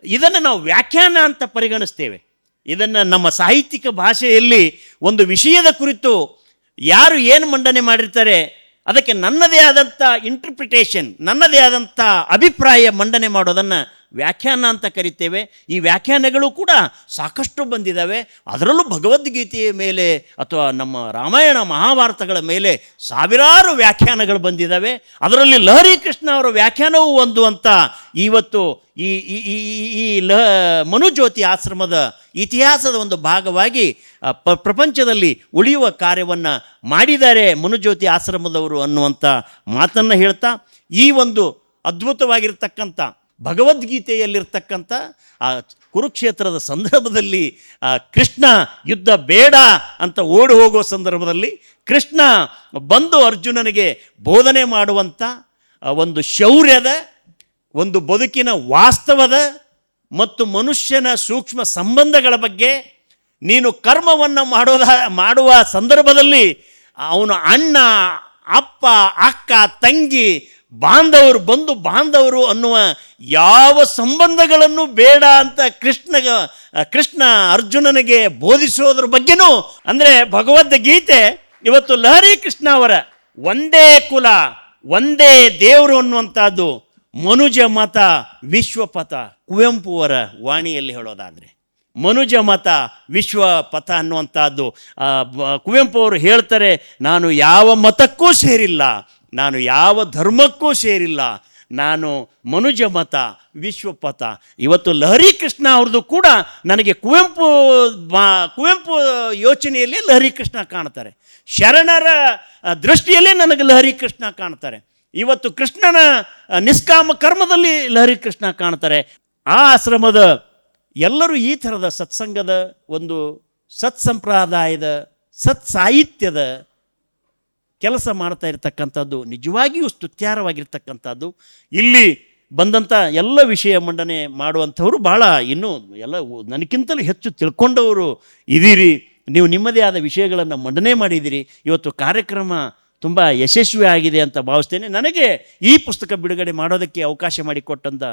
ಇದನ್ನು ನಾವು ವ್ಯಾಖ್ಯಾನ ಅಂತ ಪರಿಗಣಿಸ್ತೇವೆ. ಇದನ್ನು ನಮ್ಮ ಸಾಹಿತ್ಯಿಕ ಭಾಷೆಯಲ್ಲಿ ಒಂದು ವಿಷಯದ ಕುರಿತು ಯಾರು ಏನು ಮಂಡನೆ ಮಾಡಿರ್ತಾರೆ ಅದಕ್ಕೆ ನನ್ನದೇ ಆದಂಥ ಇಂಟರ್ಪ್ರಿಟೇಷನ್, ನನ್ನದೇ ಆದಂಥ ಅಭಿಪ್ರಾಯ ಮಂಡನೆ ಮಾಡೋದನ್ನು ವ್ಯಾಖ್ಯಾನ ಅಂತ ಕರಿತೇವೆ. ಈ ವ್ಯಾಖ್ಯಾನಗಳು ಕೂಡ ಸಾಕಷ್ಟು ಬಂದಿದ್ದಾವೆ. ಅದರಲ್ಲೂ ಭಗವದ್ಗೀತೆಯ ಮೇಲೆ ಅಥವಾ ನಮ್ಮ ರಾಮಾಯಣ ಮಹಾಭಾರತಗಳ ಮೇಲೆ ಸಾವಿರಾರು ವ್ಯಾಖ್ಯಾನಗಳು ಬಂದಿದ್ದಾವೆ. ಅದರಲ್ಲಿ ಲಹರಿ ಕೃಷ್ಣ ಅವರ ವ್ಯಾಖ್ಯಾನವೂ ಒಂದು ಅಂತ ಇವತ್ತು ಈ ಮನುಜ್ಯೋತಿ ಆಶ್ರಮದ ಇತಿಹಾಸದ ಒಂದು ಭಾಗವಾಗಿ ಪ್ರಪಂಚದಲ್ಲಿ ಉಳಿಯುವ ಕಾರ್ಯವನ್ನು ಮಾಡಿದ್ದಾರೆ ಮನುಜ್ಯೋತಿ ಆಶ್ರಮದವರು ಅನ್ನುವಂಥ ಮಾತನ್ನು ಹೇಳ್ತಾ, ಈ ಒಂದು ಅದ್ಭುತವಾಗಿರ್ತಕ್ಕಂಥ ಭಗವದ್ಗೀತೆಯಲ್ಲಿರ್ತಕ್ಕಂಥ ಆ ಕುರುಕ್ಷೇತ್ರದ ಸಂದರ್ಭದಲ್ಲಿ ಕೃಷ್ಣ ಯುದ್ಧ ಬೇಡ ಅಂತ ಓಡಿ ಹೋಗೋ ಸಂದರ್ಭದಲ್ಲಿ ಕೃಷ್ಣ ಬಂದು ಅರ್ಜುನನಿಗೆ ಬೋಧನೆ ಮಾಡುವಂಥ ಒಂದು ಶೌರ್ಯದ, ಒಂದು ಬದುಕಿನ ವಾಸ್ತವದ ಮತ್ತು ಮನುಷ್ಯನ ಸೂಕ್ಷ್ಮ ಸಂಬಂಧಗಳ ಬಗ್ಗೆ, ನೀನು ಕರ್ಮವನ್ನು ಮಾಡುವ ಸಂದರ್ಭದಲ್ಲಿ ಅವನು ಅಣ್ಣ, ಅಪ್ಪ, ಅಕ್ಕ, ತಂಗಿ, ಬಾಂಧವರು, ಬಂಧು ಬಾಂಧವರು ಅನ್ನುವ ಯಾವ ಸಂಬಂಧಗಳನ್ನು ಬೇಡ ಅಂತ ಕೃಷ್ಣ ಅರ್ಜುನನಿಗೆ ಬೋಧಿಸೋದ್ರ ಬಗ್ಗೆನೂ, ಅಂದರೆ ಭಗವದ್ಗೀತೆ ಇವತ್ತು ಲಹರಿ ಕೃಷ್ಣ ಅವರ ಒಂದೇ ಕುಲ ಒಂದೇ ದೇವರು ಅನ್ನುವಂಥದ್ದು ಮನುಜ ಮತ ವಿಶ್ವಪಥ, ಕುವೆಂಪು ಅವರ ವಾಣಿಯಲ್ಲಿ ಹೇಳೋದಾದರೆ ಮನುಜ ಮತ ವಿಶ್ವಪಥ ಅನ್ನುವಂಥದ್ದು. ಕುವೆಂಪು ಅವರು ಹೇಳ್ತಾರೆ, ನಾನು ಯಾವ ಮತಕ್ಕೂ ಸೇರಿಲ್ಲ, ನಾನು ಯಾವ ಧರ್ಮಕ್ಕೂ ಸೇರಿಲ್ಲ, ನಾನು ಮನುಜ ಮತ ವಿಶ್ವಪಥ. ಇವತ್ತು ಲಹರಿ ಕೃಷ್ಣ ಅವ್ರದ್ದು ಕೂಡ ನನಗೆ ಕುವೆಂಪು ಯೋಚನೆಯಲ್ಲಿ ಲಹರಿ ಕೃಷ್ಣ ಕಾಣ್ತಾರೆ, ಶರಣರ ದೃಷ್ಟಿಯಲ್ಲೇ ನನಗೆ ಲಹರಿ ಕೃಷ್ಣ ಕಾಣ್ತಾರೆ. ಇವತ್ತು ಕೃಷ್ಣನ ನಿಷ್ಕಾಮ ಕರ್ಮದಲ್ಲಿ ಲಹರಿ ಕೃಷ್ಣ ಕಾಣ್ತಾರೆ. ಆ ಆಶ್ರಮದ ಎಲ್ಲರೂ ಈ ಥರದ ಸತ್ಸಂಗದ ಒಂದು ಸತ್ಸಂಪ್ರದಾಯದ ಸಾಹಿತ್ಯದ ಕೆಲಸ ಮಾಡ್ತಾ ಇರತಕ್ಕಂಥದ್ದು ನಿಜವಾಗಿಯೂ ಸ್ತುತ್ಯಾರವಾಗಿರ್ತಕ್ಕಂಥದ್ದು. ಇಲ್ಲಿ ಬಂದಂಥ ಎಲ್ಲ ವಿಷಯ ಮಂಡನೆ ಮಾಡುವಂಥವರು ಭಾಳ ಇನ್ನೂ ಎಲ್ಲ ನನಗಿಂತಲೂ ಹೆಚ್ಚು ತಿಳ್ಕೊಂಡವರು ಇದ್ದೀರಿ. ನೀವು ನಿಮ್ಮದೇ ಆದ ವಿಷಯಗಳನ್ನು ಮಂಡನೆ ಮಾಡಿದ್ದೀರಿ. ಇವತ್ತು ಕಾರ್ಯಕ್ರಮ ತುಂಬ ಯಶಸ್ವಿ ಆಗಿದೆ ಅಂತ ಭಾವಿಸ್ತೇನೆ. ನನಗೆ ಈ ಪುಸ್ತಕ ಬಿಡುಗಡೆ ಮಾಡೋದಕ್ಕೆ ಅವಕಾಶ ಮಾಡಿಕೊಟ್ಟಂಥ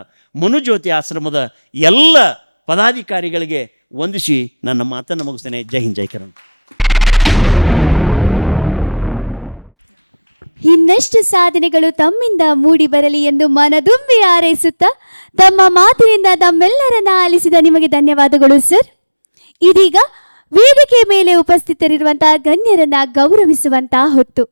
ಮನುಜ್ಯೋತಿ ಆಶ್ರಮದ ಎಲ್ಲ ಪದಾಧಿಕಾರಿಗಳಿಗೆ ವಂದಿಸಿ ನನ್ನ ಮಾತನ್ನು ಮುಗಿಸ್ತೇನೆ. ಜೈ ಹಿಂದ್, ಜೈ ಕರ್ನಾಟಕ. ಇನ್ನಷ್ಟು ಸಾಧನೆಗಳು ತಮ್ಮಿಂದ ಮೂಡಿ ಬರಲಿ ಎಂದು ಮನದುಂಬಿ ಹಾರೈಸುತ್ತಾ ತಮ್ಮ ಮಾತಿನಿಂದ ತಮ್ಮೆಲ್ಲರನ್ನ ಆಲಿಸಿದ ನಿಮಗೆ ಧನ್ಯವಾದಗಳು ಸರ್. ಇದೀಗ ವೇದಿಕೆ ಮೇಲೆ ಉಪಸ್ಥಿತರಿರುವಂತಹ ಗಣ್ಯರನ್ನ ಗೌರವಿಸುವಂತಹ ಹೊತ್ತು.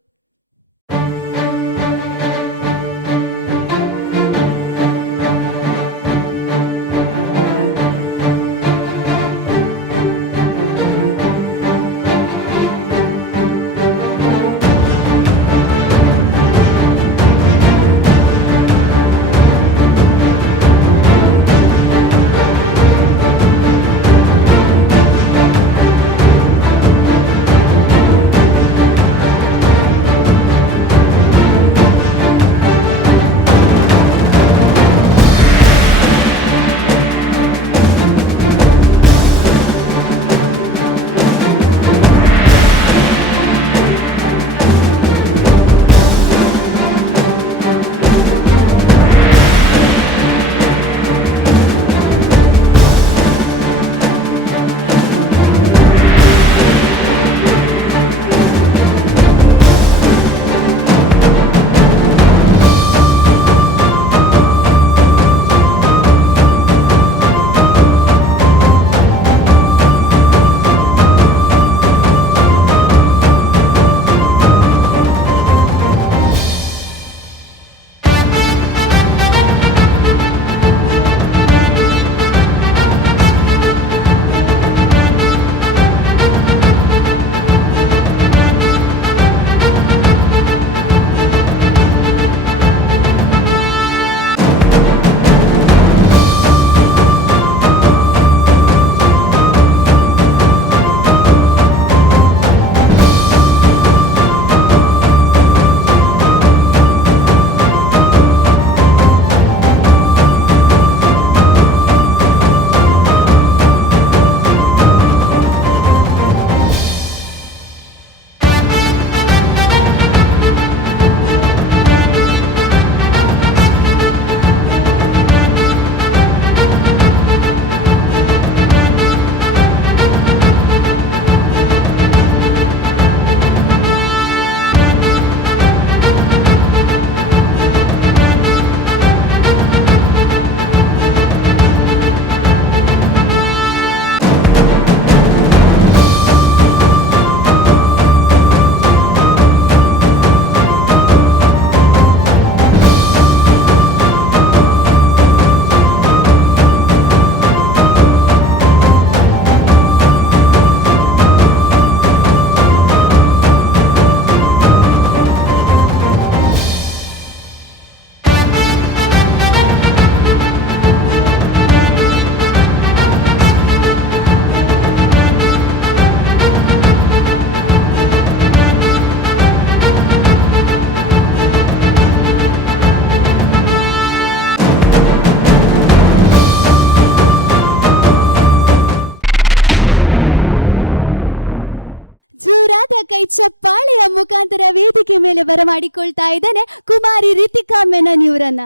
ಚಪ್ಪಾಳೆಯ ಮುಖಾಂತರ ವೇದಿಕೆ ಮೇಲೆ ಬರಮಾಡಿಕೊಳ್ತಾ ಇದ್ದಾನೆ ಕುಮಾರಿ ರಿತಿಕಾ ಮೆನನ್ ಇವರನ್ನ.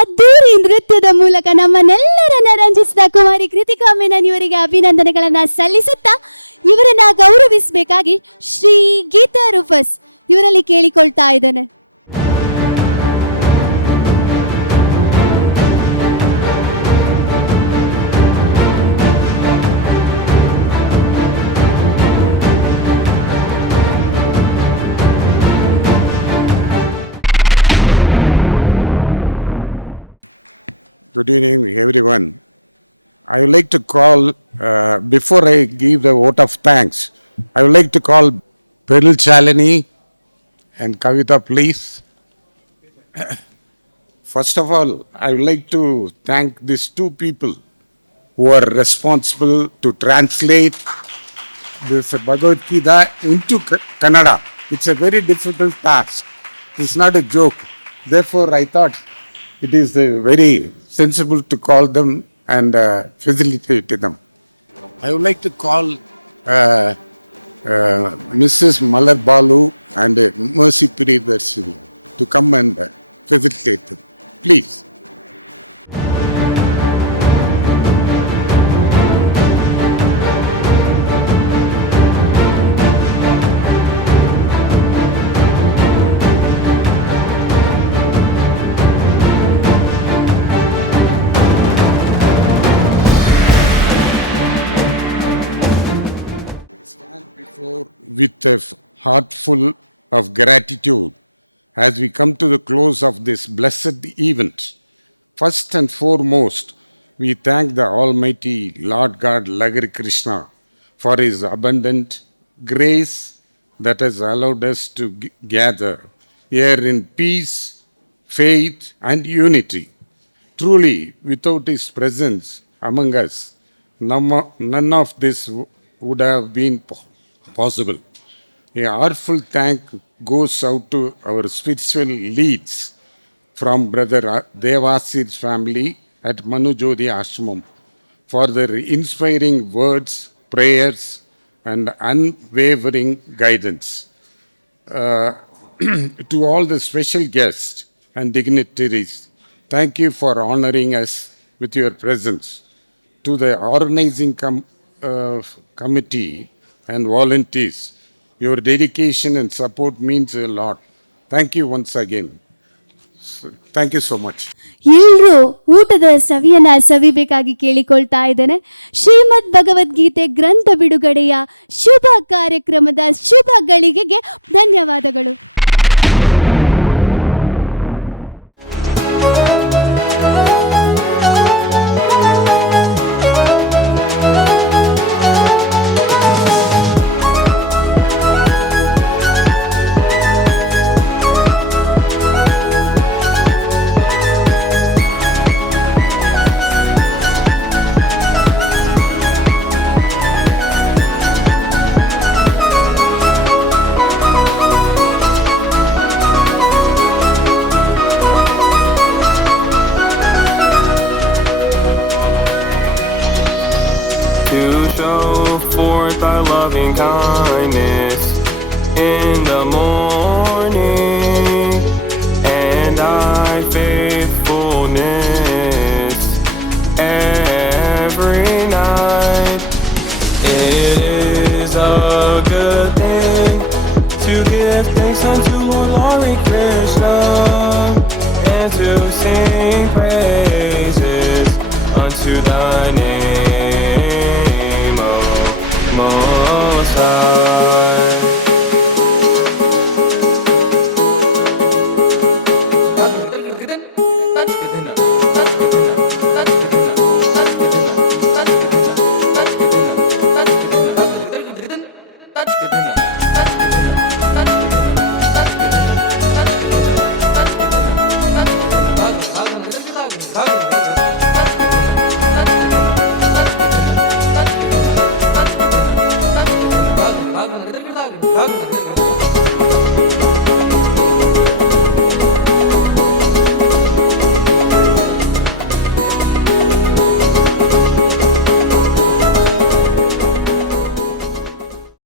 ಅದ್ದೂರಿ ನೃತ್ಯದ ಮೂಲಕ ನಮ್ಮನ್ನೆಲ್ಲರನ್ನ ರಂಜಿಸಿದ ಕುಮಾರಿ ಕೃತಿಕಾ ಮೆನನ್ ಇವರಿಗೆ ಅಭಿನಂದನೆಗಳನ್ನ ಸಲ್ಲಿಸುತ್ತಾ ಇವರನ್ನ ಗೌರವಿಸಬೇಕಾಗಿ ಶ್ರೀ ಗೀತಾ ರೂಫಸ್ ಇವರಲ್ಲಿ ಕೇಳಿಕೊಳ್ತಾ ಇದ್ದೇನೆ. Good evening, everyone. I would like to call, before I give the vote of thanks, I would like to call Peril Chalini and Kavita, please. First of all, I would like to thank these two people who are responsible to translate this Bhagavad Gita into Kannada. It's a very difficult task. It's not a joke. Therefore, I thought it is very sensible to call them and facilitate them. I would like to call Mrs. Malar Balu and Mercy Priyadarshini to come and facilitate them. Please. With a heart full of gratitude as we come to the close of this blessed event. First and foremost, we thank the Almighty Lord God Lagari Krishna for His abundant grace that has allowed us to gather here in peace, faith, and unity. Truly, without His presence among us, none of this would have been possible. A heartfelt thank goes out to our spiritual leads from Brother Devasir's family at Manujodi Ashramam for their inspiring words, prayers, and unwavering guidance. To all the special guests and dignitaries, thank you for honoring us with your presence. to the organizing committee and volunteers. Your dedication and support means a lot. Thank you once again. Thank you so much. ಎಲ್ಲರೂ ಊಟದ ಸವಿಯನ್ನ ಸವಿಬೇಕಾಗಿ ಕೇಳಿಕೊಳ್ತಾ ಇದ್ದೇನೆ. ಶ್ರೀಮದ್ ಭಗವದ್ಗೀತೆ ಗ್ರಂಥ ಬಿಡುಗಡೆಯ ಶುಭ ಕಾರ್ಯಕ್ರಮದ ಶುಭ ಗಳಿಗೆಗೆ ಧನ್ಯವಾದಗಳು. To show forth thy loving kindness.